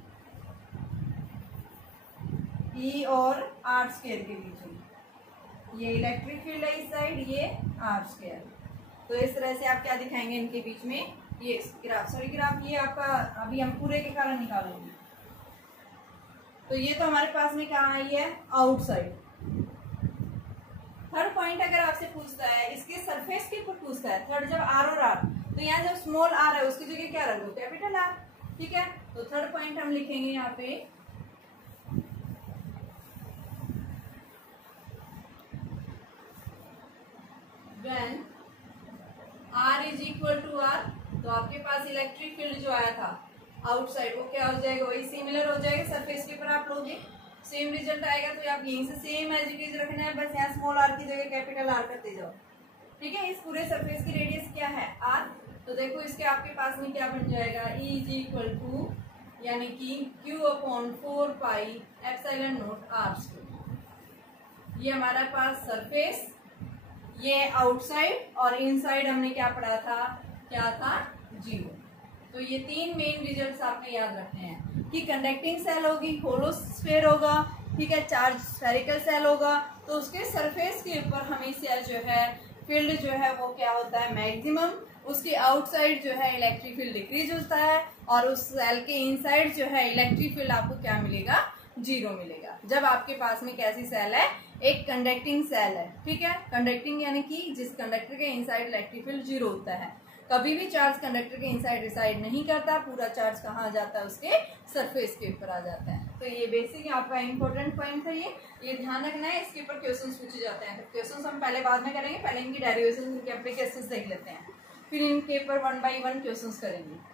E और आर स्क्वायर के बीच में, ये इलेक्ट्रिक फील्ड है इस साइड, ये आर स्क्वायर। तो इस तरह से आप क्या दिखाएंगे इनके बीच में, ये ग्राफ, सॉरी ग्राफ, ये आपका अभी हम पूरे के कारण निकालेंगे। तो ये तो हमारे पास में कहाँ आई है, आउटसाइड। थर्ड पॉइंट अगर आपसे पूछता है इसके सरफेस के ऊपर पूछता है, थर्ड जब आर और आर, तो यहाँ जब स्मॉल आर है उसकी जगह क्या रख दो, कैपिटल आर। ठीक है, तो थर्ड पॉइंट हम लिखेंगे यहाँ पे, when r is equal to r, तो आपके पास इलेक्ट्रिक फील्ड जो आया था आउटसाइड वो क्या हो जाएगा, वही सिमिलर हो जाएगा, सरफेस के ऊपर आप लोगे सेम रिजल्ट आएगा। तो आप यहीं से सेम एज इट इज रखना है, बस यहाँ स्मॉल आर की जगह कैपिटल आर करते जाओ। ठीक है, इस पूरे सरफेस की रेडियस क्या है, आर। तो देखो इसके आपके पास में क्या बन जाएगा, E इज इक्वल टू यानी कि Q upon 4 pi epsilon nought r square. ये हमारा पास सरफेस, ये आउटसाइड, और इनसाइड हमने क्या पढ़ा था, क्या था, जीरो। तो ये तीन मेन रिजल्ट्स आपने याद रखने हैं कि कंडक्टिंग सेल होगी, होलो स्फीयर होगा, ठीक है, चार्ज स्फेरिकल सेल होगा, तो उसके सरफेस के ऊपर हमेशा जो है फील्ड जो है वो क्या होता है, मैक्सिमम, उसके आउटसाइड जो है इलेक्ट्रिक फील्ड डिक्रीज होता है, और उस सेल के इनसाइड जो है इलेक्ट्रिक फील्ड आपको क्या मिलेगा, जीरो मिलेगा। जब आपके पास में कैसी सेल है, एक कंडक्टिंग सेल है। ठीक है, कंडक्टिंग यानी कि जिस कंडक्टर के इनसाइड इलेक्ट्रिक फील्ड जीरो होता है। कभी भी चार्ज कंडक्टर के इनसाइड रिसाइड नहीं करता, पूरा चार्ज कहाँ आ जाता है, उसके सरफेस के ऊपर आ जाता है। तो ये बेसिक आपका इंपॉर्टेंट पॉइंट है, ये ध्यान रखना है, इसके ऊपर क्वेश्चंस पूछे जाते हैं। तो क्वेश्चंस हम पहले बाद में करेंगे, पहले इनकी डेरिवेशन, इनके एप्लीकेशंस देख लेते हैं, फिर इनके ऊपर 1 बाई 1 क्वेश्चंस करेंगे।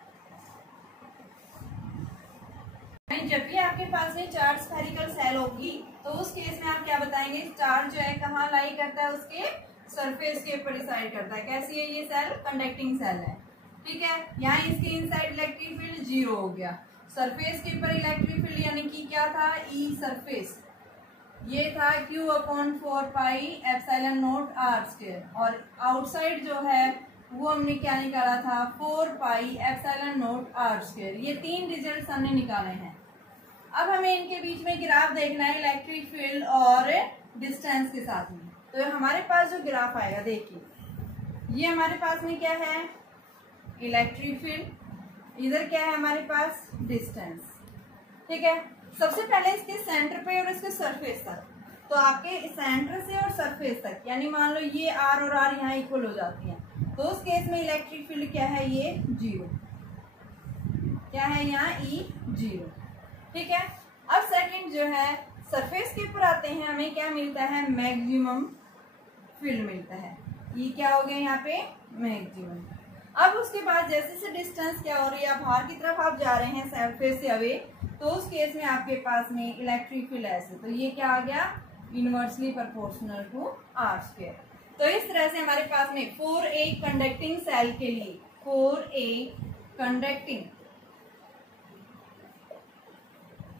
जब भी आपके पास में चार्ज स्फेरिकल सेल होगी तो उस केस में आप क्या बताएंगे, चार्ज जो है कहाँ लाई करता है, उसके सरफेस के ऊपर डिसाइड करता है। कैसी है ये सेल, कंडक्टिंग सेल है। ठीक है, यहाँ इसके इनसाइड इलेक्ट्रिक फील्ड जीरो हो गया, सरफेस के ऊपर इलेक्ट्रिक फील्ड यानी कि क्या था, ई सरफेस, ये था Q upon 4 pi epsilon nought r square, और आउटसाइड जो है वो हमने क्या निकाला था, 4 pi epsilon nought r square. ये तीन रिजल्ट्स हमने निकाले हैं। अब हमें इनके बीच में ग्राफ देखना है इलेक्ट्रिक फील्ड और डिस्टेंस के साथ में। तो हमारे पास जो ग्राफ आएगा, देखिए ये हमारे पास में क्या है, इलेक्ट्रिक फील्ड, इधर क्या है हमारे पास, डिस्टेंस। ठीक है, सबसे पहले इसके सेंटर पे और इसके सरफेस तक, तो आपके सेंटर से और सरफेस तक, यानी मान लो ये आर और आर यहाँ इक्वल हो जाती हैं, तो उस केस में इलेक्ट्रिक फील्ड क्या है, ये 0, क्या है यहाँ E 0। ठीक है, अब सेकंड जो है सरफेस के ऊपर आते हैं, हमें क्या मिलता है, मैक्सिमम फील्ड मिलता है। ये क्या हो गया यहाँ पे, मैक्सिमम। अब उसके बाद जैसे से डिस्टेंस क्या हो रही है, बाहर की तरफ आप जा रहे हैं सरफेस से अवे, तो उस केस में आपके पास में इलेक्ट्रिक फील्ड ऐसे, तो ये क्या आ गया, inversely proportional to r square. तो इस तरह से हमारे पास में 4A कंडक्टिंग सेल के लिए, 4A कंडक्टिंग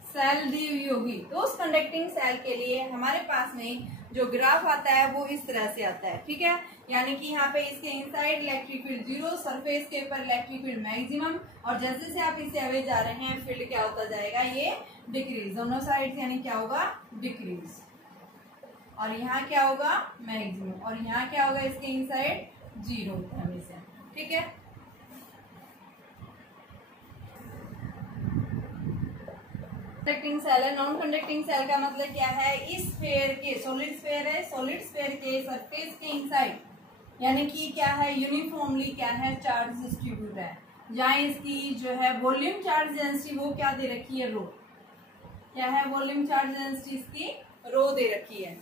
सेल दी हुई होगी, तो उस कंडक्टिंग सेल के लिए हमारे पास में जो ग्राफ आता है वो इस तरह से आता है। ठीक है, यानी कि यहाँ पे इसके इनसाइड इलेक्ट्रिक फील्ड 0, सरफेस के ऊपर इलेक्ट्रिक फील्ड मैक्सिमम, और जैसे से आप इससे अवे जा रहे हैं फील्ड क्या होता जाएगा, ये डिक्रीज, दोनों साइड यानी क्या होगा, डिक्रीज, और यहाँ क्या होगा, मैक्सिमम, और यहाँ क्या होगा, इसके इनसाइड 0 हमेशा। ठीक है, कंडक्टिंग सेल है। नॉन कंडक्टिंग सेल का मतलब क्या है, इस स्फीयर के, सॉलिड स्फीयर है, सॉलिड स्फीयर के सरफेस के इनसाइड यानी कि क्या है, यूनिफॉर्मली क्या है, चार्ज डिस्ट्रीब्यूट है, जहाँ इसकी जो है वॉल्यूम चार्ज डेंसिटी वो क्या दे रखी है, रो, क्या है, वॉल्यूम चार्ज डेंसिटी इसकी रो दे रखी है।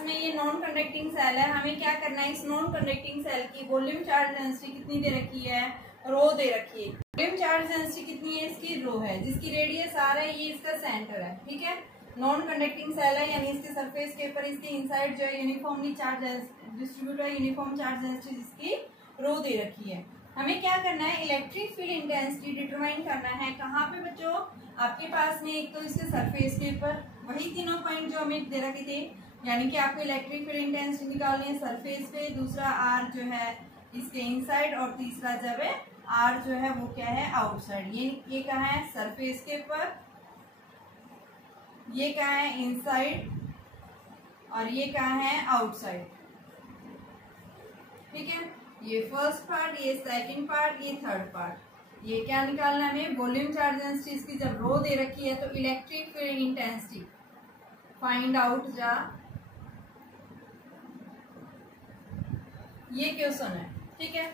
में ये नॉन कंडक्टिंग सेल है, हमें क्या करना है, इस नॉन कंडक्टिंग सेल की वॉल्यूम चार्ज डेंसिटी कितनी दे रखी है, रो दे रखी है। वॉल्यूम चार्ज डेंसिटी कितनी है, इसकी रो है, जिसकी रेडियस आर है, ये इसका सेंटर है। ठीक है, नॉन कंडक्टिंग सेल है, यानी इसके सरफेस के ऊपर इसके इनसाइड जो है यूनिफॉर्मली चार्ज डिस्ट्रीब्यूट है, यूनिफॉर्म चार्ज डेंसिटी जिसकी रो दे रखी है। हमें क्या करना है, इलेक्ट्रिक फील्ड इंटेंसिटी डिटरमाइन करना है। कहाँ पे बच्चों, आपके पास में एक तो इसके सरफेस के ऊपर, वही तीनों पॉइंट जो हमें दे रखे थे, यानी कि आपको इलेक्ट्रिक फील्ड इंटेंसिटी निकालनी है सरफेस पे, दूसरा आर जो है इसके इनसाइड, और तीसरा जब है आर जो है वो क्या है, आउटसाइड। ये कहाँ है, सरफेस के ऊपर, ये कहाँ है, इनसाइड, और ये कहाँ है, आउटसाइड। ठीक है, ये फर्स्ट पार्ट, ये सेकंड पार्ट, ये थर्ड पार्ट। ये क्या निकालना है हमें, वॉल्यूम चार्ज डेंसिटी इसकी जब रो दे रखी है, तो electric field intensity find out जा, ये क्वेश्चन है। ठीक है,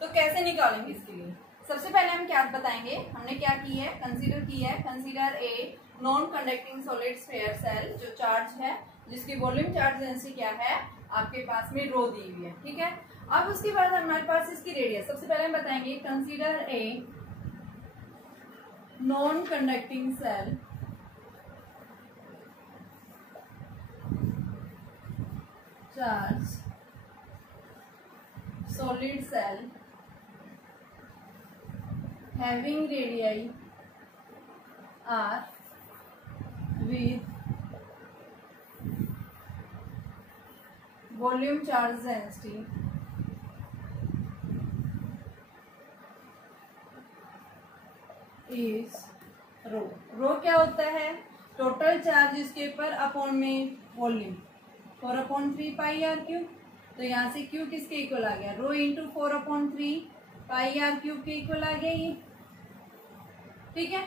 तो कैसे निकालेंगे इसके लिए, सबसे पहले हम क्या बताएंगे, हमने क्या की है, कंसीडर की है, consider a non conducting solid sphere shell जो चार्ज है, जिसकी वॉल्यूम चार्ज डेंसिटी क्या है, आपके पास में रो दी हुई है। ठीक है, अब उसके बाद हमारे पास इसकी रेडियस, सबसे पहले हम बताएंगे consider a non conducting shell charge solid cell having radii r with volume charge density is रो। रो क्या होता है, टोटल चार्ज इसके ऊपर अपॉन में वॉल्यूम, 4/3 पाई आर क्यूब। तो यहाँ से Q किसके इक्वल आ गया, रो इंटू 4/3 पाई आर क्यूब के इक्वल आ गया ये। ठीक है,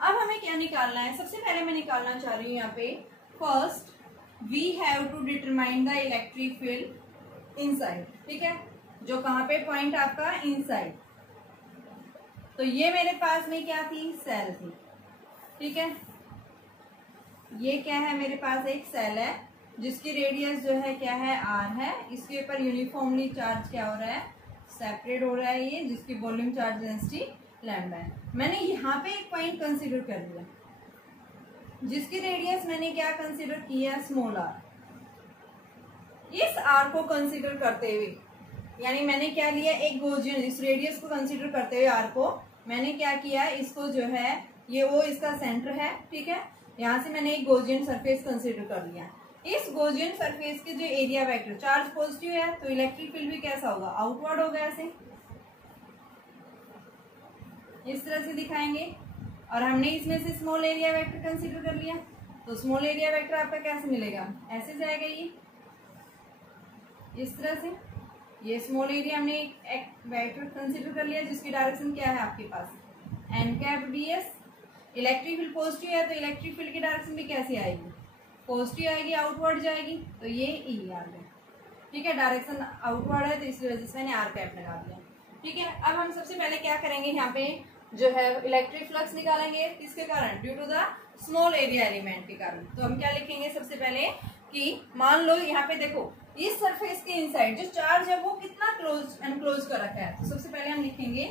अब हमें क्या निकालना है, सबसे पहले मैं निकालना चाह रही हूँ यहाँ पे, first we have to determine the electric field inside. ठीक है, जो कहाँ पे पॉइंट आपका इनसाइड, तो ये मेरे पास में क्या थी, सेल थी। ठीक है, ये क्या है, मेरे पास एक सेल है जिसकी रेडियस जो है क्या है, आर है, इसके ऊपर यूनिफॉर्मली चार्ज क्या हो रहा है, सेपरेट हो रहा है ये, जिसकी वॉल्यूम चार्ज डेंसिटी लैम्डा है। मैंने यहाँ पे एक पॉइंट कंसीडर कर लिया, जिसकी रेडियस मैंने क्या कंसीडर किया, स्मॉल आर। इस आर को कंसीडर करते हुए, यानी मैंने क्या लिया, एक गॉसियन, इस रेडियस को कंसीडर करते हुए आर को मैंने क्या किया, इसको जो है ये वो इसका सेंटर है। ठीक है, यहाँ से मैंने एक गॉसियन सरफेस कंसीडर कर लिया। इस गॉसियन सरफेस के जो एरिया वेक्टर, चार्ज पॉजिटिव है तो इलेक्ट्रिक फील्ड भी कैसा होगा, आउटवर्ड होगा, ऐसे इस तरह से दिखाएंगे। और हमने इसमें से स्मॉल एरिया वेक्टर कंसीडर कर लिया, तो स्मॉल एरिया वेक्टर आपका कैसे मिलेगा, ऐसे जाएगा ये इस तरह से। ये स्मॉल एरिया हमने एक वेक्टर कंसीडर कर लिया, जिसकी डायरेक्शन क्या है आपके पास, N cap D S. Electric field positive है तो इलेक्ट्रिक फील्ड की डायरेक्शन भी कैसे आएगी, पॉजिटिव आएगी, आउटवर्ड जाएगी, तो ये ई आ गया। ठीक है, डायरेक्शन आउटवर्ड है तो इसी वजह से मैंने आर कैप लगा दिया। ठीक है, अब हम सबसे पहले क्या करेंगे, यहाँ पे जो है इलेक्ट्रिक फ्लक्स निकालेंगे, किसके कारण, due to the small area element के कारण। तो हम क्या लिखेंगे सबसे पहले कि मान लो यहाँ पे देखो इस सरफेस के इनसाइड जो चार्ज है वो कितना क्लोज एनक्लोज कर रखा है। तो सबसे पहले हम लिखेंगे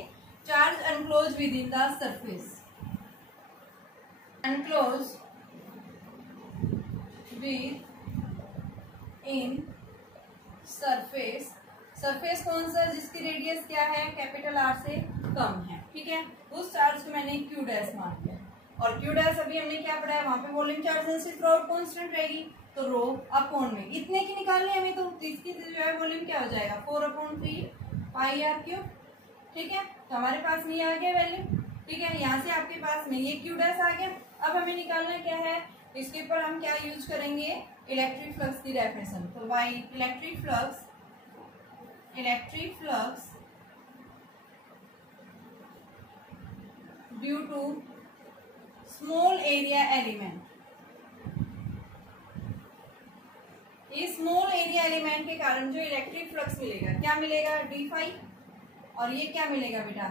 charge enclose with in the surface, enclose with in surface. Surface कौन सा, जिसकी रेडियस क्या है, कैपिटल आर से कम है। ठीक है, उस चार्ज को मैंने क्यू डैश मान लिया, और क्यू डैश अभी हमने क्या पढ़ा है, वहां पे volume charge density throughout constant रहेगी, तो रो अपॉन में इतने की निकालनी है हमें, तो इसकी जो है वॉल्यूम क्या हो जाएगा 4/3 पाई आर क्यूब। ठीक है, तो हमारे पास में ये आ गया वैल्यू। ठीक है, यहाँ से आपके पास में ये क्यू डैश आ गया। अब हमें निकालना क्या है, इसके ऊपर हम क्या यूज करेंगे, इलेक्ट्रिक फ्लक्स की डेफिनेशन। तो by electric flux due to small area element, इस स्मॉल एरिया एलिमेंट के कारण जो इलेक्ट्रिक फ्लक्स मिलेगा, क्या मिलेगा, डी फाई, और ये क्या मिलेगा बेटा,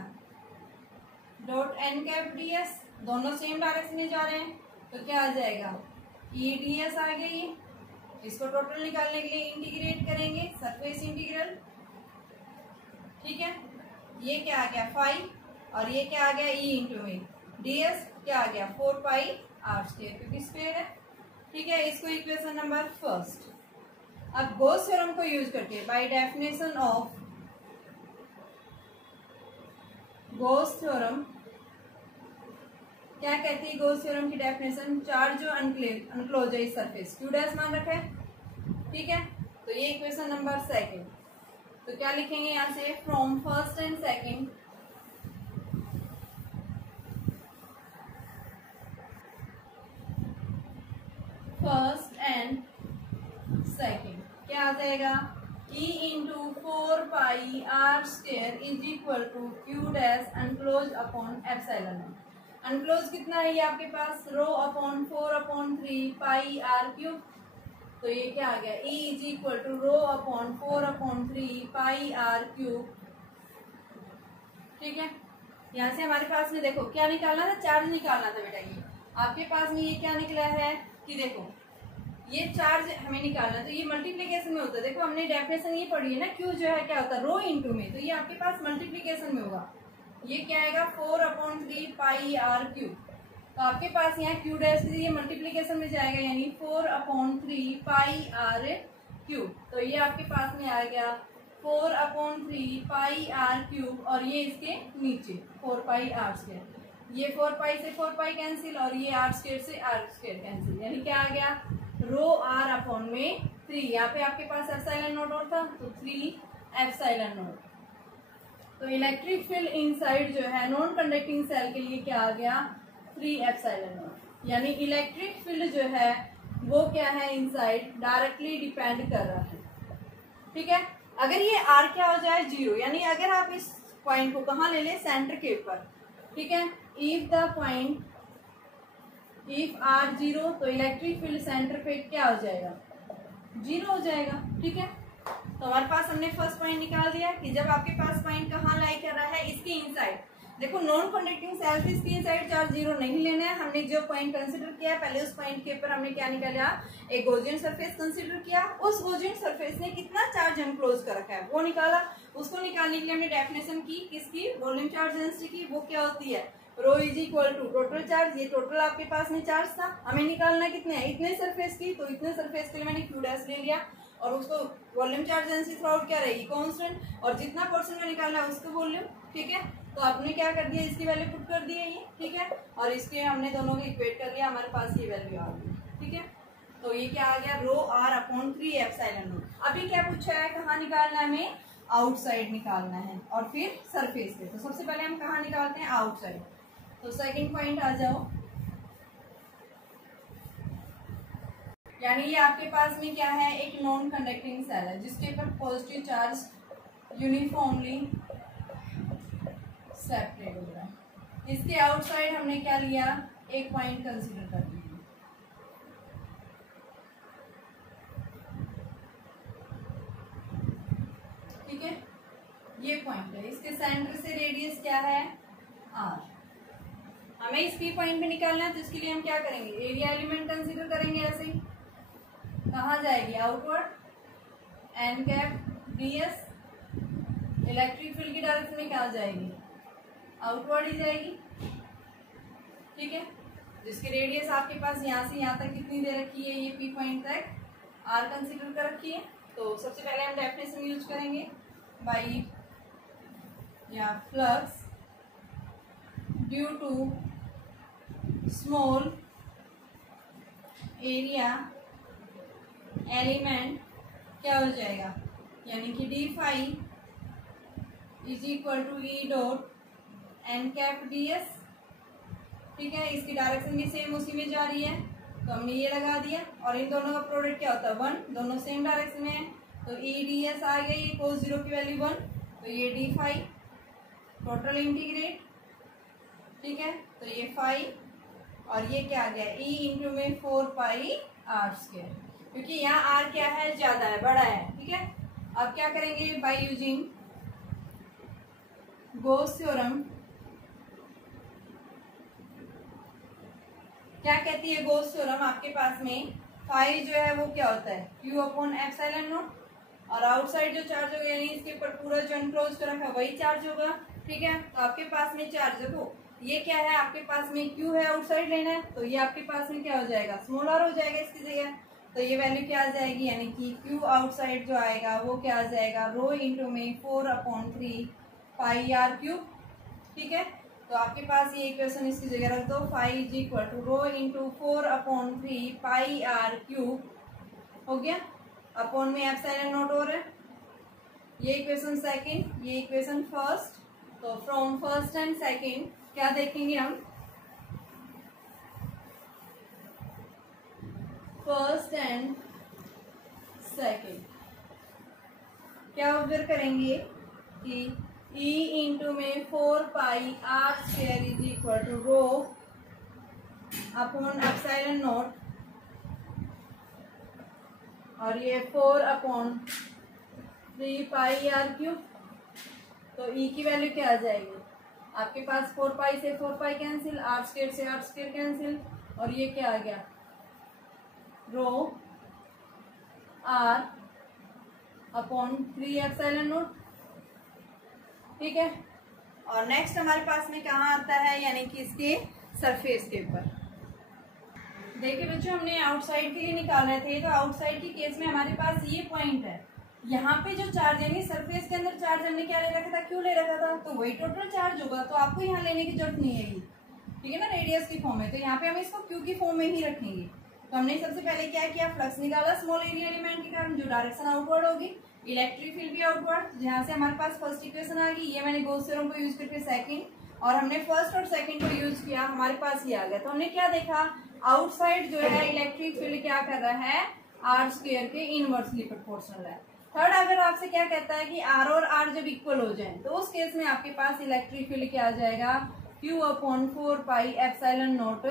dot N cap D s, दोनों सेम डायरेक्शन में जा रहे हैं, तो क्या आ जाएगा, ई डी एस आ गई। इसको टोटल निकालने के लिए इंटीग्रेट करेंगे, सरफेस इंटीग्रल। ठीक है, ये क्या आ गया फाई, और ये क्या आ गया ई इंटू में डी एस, क्या आ गया 4 पाई आर स्क्वायर, क्योंकि स्क्वायर है। ठीक है, इसको इक्वेशन नंबर फर्स्ट। अब गॉस थ्योरम को यूज करके by definition of Gauss theorem, क्या कहती है गॉस थ्योरम की डेफिनेशन, चार्ज जो अनक्लोज है इस सरफेस, क्यू डैश मान रखा है। ठीक है, तो ये इक्वेशन नंबर सेकंड। तो क्या लिखेंगे यहाँ से, from first and second, first and second क्या आ जाएगा, E into 4 pi are square is equal to Q dash enclosed upon epsilon. Enclosed कितना है ये आपके पास, rho upon 4/3 pi are cube. तो ये क्या आ गया, E is equal to rho upon 4/3 pi are cube. ठीक है, यहाँ से हमारे पास में देखो क्या निकालना था, चार्ज निकालना था बेटा। ये आपके पास में ये क्या निकला है कि देखो ये चार्ज हमें निकालना, तो ये मल्टीप्लीकेशन में होता है। देखो हमने डेफिनेशन ये पढ़ी है ना, क्यू जो है क्या होता है, रो इंटू में, तो ये आपके पास मल्टीप्लीकेशन में होगा। ये क्या आएगा 4/3 पाई आर क्यूब। तो आपके पास यहाँ क्यू डैश ये मल्टीप्लीकेशन में जाएगा, यानी 4/3 पाई आर क्यूब। तो ये आपके पास में आ गया 4/3 पाई आर क्यूब, और ये इसके नीचे 4 पाई आर स्क्वायर। ये 4 पाई से 4 पाई कैंसिल, और ये आर स्क्वायर से आर स्क्वायर कैंसिल, यानी क्या आ गया रो आर अपॉन में 3। यहाँ पे आपके पास एप्सिलॉन नॉट और था, तो 3 एप्सिलॉन नॉट। तो इलेक्ट्रिक फील्ड इनसाइड जो है नॉन कंडक्टिंग सेल के लिए क्या आ गया 3 एप्सिलॉन नॉट। यानी इलेक्ट्रिक फील्ड जो है वो क्या है इनसाइड, डायरेक्टली डिपेंड कर रहा है। ठीक है, अगर ये आर क्या हो जाए 0, यानी अगर आप इस पॉइंट को कहाँ ले लें, सेंटर के ऊपर। ठीक है, if the point if r 0, तो इलेक्ट्रिक फील्ड सेंटर पे क्या हो जाएगा 0 हो जाएगा। ठीक है, तो हमारे पास हमने फर्स्ट पॉइंट निकाल दिया कि जब आपके पास पॉइंट कहाँ लाई कर रहा है, इसके इनसाइड। देखो नॉन कंडक्टिंग सेल से इसके इनसाइड चार्ज 0 नहीं लेना है। हमने जो पॉइंट कंसीडर किया है, पहले उस पॉइंट के ऊपर हमने क्या निकाला, एक गॉसियन सरफेस कंसीडर किया। उस गॉसियन सरफेस ने कितना चार्ज एनक्लोज कर रखा है वो निकाला। उसको निकालने के लिए हमने डेफिनेशन की किसकी, वॉल्यूम चार्ज डेंसिटी की। वो क्या होती है, rho is equal to total charge. ये टोटल आपके पास में चार्ज था, हमें निकालना कितने है, इतने सरफेस की। तो इतने सरफेस के लिए मैंने क्यू डैश ले लिया, और उसको वॉल्यूम चार्ज डेंसिटी थ्रूआउट क्या रहेगी कांस्टेंट, और जितना परसेंट में निकालना है उसको वॉल्यूम। ठीक है, तो आपने क्या कर दिया, इसकी वैल्यू पुट कर दी है ये। ठीक है, और इसके हमने दोनों को इक्वेट कर लिया, हमारे पास ये वैल्यू आ गई। ठीक है, तो ये क्या आ गया रो आर अपॉन 3 एप्सिलॉन नॉट। अभी क्या पूछा है, कहाँ निकालना है, हमें आउटसाइड निकालना है, और फिर सरफेस पे। तो सबसे पहले हम कहाँ निकालते हैं, आउटसाइड। तो सेकंड पॉइंट आ जाओ, यानी ये आपके पास में क्या है, एक नॉन कंडक्टिंग सेल है जिसके ऊपर पॉजिटिव चार्ज यूनिफॉर्मली सेपरेट हो रहा है। इसके आउटसाइड हमने क्या लिया, एक पॉइंट कंसीडर कर लिया। ये पॉइंट है, इसके सेंटर से रेडियस क्या है r। हमें इस P पॉइंट में निकालना है, तो इसके लिए हम क्या करेंगे, एरिया एलिमेंट कंसीडर करेंगे। ऐसे ही कहाँ जाएगी, outward n cap ds। Electric field की डायरेक्शन में कहाँ जाएगी, आउटवर्ड ही जाएगी। ठीक है, जिसकी रेडियस आपके पास यहाँ से यहाँ तक कितनी दे रखी है, ये P पॉइंट तक r कंसीडर कर रखी है। तो सबसे पहले हम डेफिनेशन यूज करेंगे बाई या flux due to small area element क्या हो जाएगा, यानी कि d phi is equal to E dot N cap D S. ठीक है, इसकी डायरेक्शन भी सेम उसी में जा रही है, तो हमने ये लगा दिया। और इन दोनों का प्रोडक्ट क्या होता है, 1, दोनों सेम डायरेक्शन में है, तो ई डी एस आ गया, ये कोस जीरो की वैल्यू 1, तो ये डी फाई टोटल इंटीग्रेट। ठीक है, तो ये फाई और ये क्या आ गया, ई इंटू में 4 पाई आर स्क्वायर, क्योंकि यहाँ आर क्या है, ज्यादा है, बड़ा है। ठीक है, अब क्या करेंगे, बाय यूजिंग गॉस थ्योरम। क्या कहती है गॉस थ्योरम, आपके पास में फाई जो है वो क्या होता है, क्यू अपॉन एप्सिलॉन नॉट, और आउटसाइड जो चार्ज होगा यानी इसके ऊपर पूरा जो एनक्लोज कर रखा है वही चार्ज होगा। ठीक है, तो आपके पास में चार्ज देखो, ये क्या है, आपके पास में क्यू है, आउटसाइड लेना है, तो ये आपके पास में क्या हो जाएगा, स्मॉल आर हो जाएगा इसकी जगह। तो ये वैल्यू क्या आ जाएगी, यानी कि क्यू आउटसाइड जो आएगा वो क्या आ जाएगा, रो इंटू में 4/3 पाई आर क्यूब। ठीक है, तो आपके पास ये इक्वेशन इसकी जगह रख दो, phi is equal to rho into 4/3 pi are cube हो गया, अपॉन में एप्सिलॉन नॉट हो रहा है। ये इक्वेशन सेकंड, ये इक्वेशन फर्स्ट। तो फ्रॉम फर्स्ट एंड सेकंड क्या देखेंगे हम, फर्स्ट एंड सेकंड क्या ऑब्जर्व करेंगे कि E इंटू में 4 pi are square is equal to rho upon epsilon not, और ये 4/3 पाई आर क्यूब। तो E की वैल्यू क्या आ जाएगी, आपके पास 4 पाई से 4 पाई कैंसिल, आर स्क्वायर से आर स्क्वायर कैंसिल, और ये क्या आ गया, रो r अपॉन 3 एप्सिलॉन नॉट। ठीक है, और नेक्स्ट हमारे पास में कहाँ आता है, यानी कि इसके सरफेस के ऊपर। देखिए बच्चों, हमने आउटसाइड के लिए निकाल रहे थे, तो आउटसाइड की केस में हमारे पास ये पॉइंट है, यहाँ पे जो चार्ज यानी सरफेस के अंदर चार्ज हमने क्या ले रखा था, क्यों ले रखा था, तो वही टोटल चार्ज होगा, तो आपको यहाँ लेने की जरूरत नहीं है ये। ठीक है ना, रेडियस की फॉर्म में, तो यहाँ पे हम इसको क्यू की फॉर्म में ही रखेंगे। तो हमने सबसे पहले क्या किया, फ्लक्स निकाला स्मॉल एरिया एलिमेंट के कारण, जो डायरेक्शन आउटवर्ड होगी, इलेक्ट्रिक फील्ड भी आउटवर्ड, जहां से हमारे पास फर्स्ट इक्वेशन आ गई, ये मैंने गॉस थ्योरम को यूज करके सेकंड, और हमने फर्स्ट और सेकंड को यूज किया, हमारे पास ये आ गया। तो हमने क्या देखा, आउटसाइड जो है इलेक्ट्रिक फील्ड क्या कर रहा है, आर स्क्वायर के इनवर्सली प्रोपोर्शनल है। थर्ड, अगर आपसे क्या कहता है कि आर और आर जब इक्वल हो जाए, तो उस केस में आपके पास इलेक्ट्रिक फील्ड क्या आ जाएगा, Q upon 4 pi epsilon not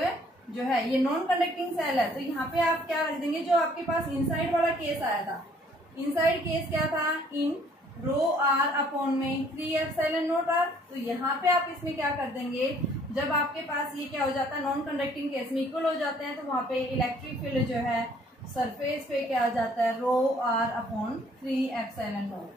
जो है, ये नॉन कंडक्टिंग सेल है, तो यहाँ पे आप क्या रख देंगे, जो आपके पास इनसाइड वाला केस आया था, इनसाइड केस क्या था, इन रो आर अपॉन में 3 एप्सिलॉन नॉट आर। तो यहाँ पे आप इसमें क्या कर देंगे, जब आपके पास ये क्या हो जाता है, नॉन कंडक्टिंग केस में इक्वल हो जाते हैं, तो वहाँ पे इलेक्ट्रिक फील्ड जो है सरफेस पे क्या आ जाता है, रो आर अपॉन 3 एप्सिलॉन नॉट।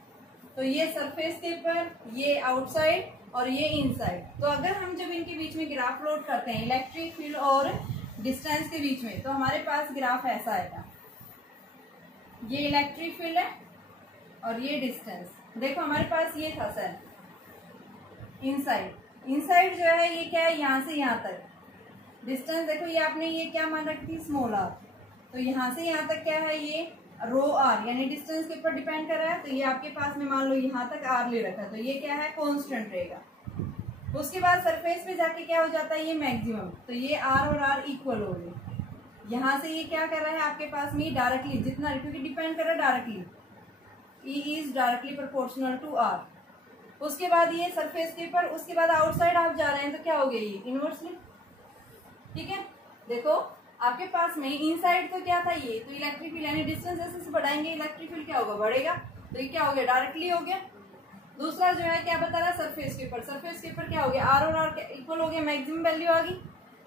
तो ये सरफेस के ऊपर, ये आउटसाइड और ये इनसाइड। तो अगर हम जब इनके बीच में ग्राफ प्लॉट करते हैं इलेक्ट्रिक फील्ड और डिस्टेंस के बीच में, तो हमारे पास ग्राफ ऐसा आएगा, ये इलेक्ट्रिक फील्ड है और ये डिस्टेंस। देखो हमारे पास ये था सर इनसाइड, इनसाइड जो है ये क्या है, यहाँ से यहाँ तक डिस्टेंस, देखो ये आपने ये क्या मान रखी थी, स्मॉल आर, तो यहाँ से यहाँ तक क्या है, ये रो आर, यानी डिस्टेंस के ऊपर डिपेंड कर रहा है, तो ये आपके पास में मान लो यहाँ तक आर ले रखा है, तो ये क्या है, कांस्टेंट रहेगा। उसके बाद सरफेस पे जाके क्या हो जाता है, ये मैक्सिमम, तो ये आर और आर इक्वल हो गए। यहाँ से ये क्या कर रहा है आपके पास में डायरेक्टली, जितना क्योंकि डिपेंड कर रहा है directly, E is directly proportional to r. उसके बाद ये सरफेस के ऊपर, उसके बाद आउटसाइड आप जा रहे हैं, तो क्या हो गया, ये इनवर्सली। ठीक है, देखो आपके पास में इनसाइड तो क्या था, ये तो इलेक्ट्रिक फील्ड, यानी डिस्टेंस जैसे बढ़ाएंगे इलेक्ट्रिक फील्ड क्या होगा, बढ़ेगा, तो ये क्या हो गया, डायरेक्टली हो गया। दूसरा जो है क्या बता रहा है, सरफेस के ऊपर। सरफेस के ऊपर क्या हो गया, आर और आर इक्वल हो गया, मैक्सिमम वैल्यू आ गई।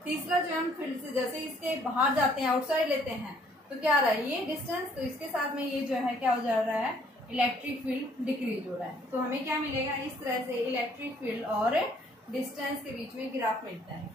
तीसरा जो हम फील्ड से जैसे इसके बाहर जाते हैं, आउटसाइड लेते हैं, तो क्या आ रहा है ये डिस्टेंस, तो इसके साथ में ये जो है क्या हो जा रहा है, इलेक्ट्रिक फील्ड डिक्रीज हो रहा है। तो हमें क्या मिलेगा, इस तरह से इलेक्ट्रिक फील्ड और डिस्टेंस के बीच में ग्राफ मिलता है।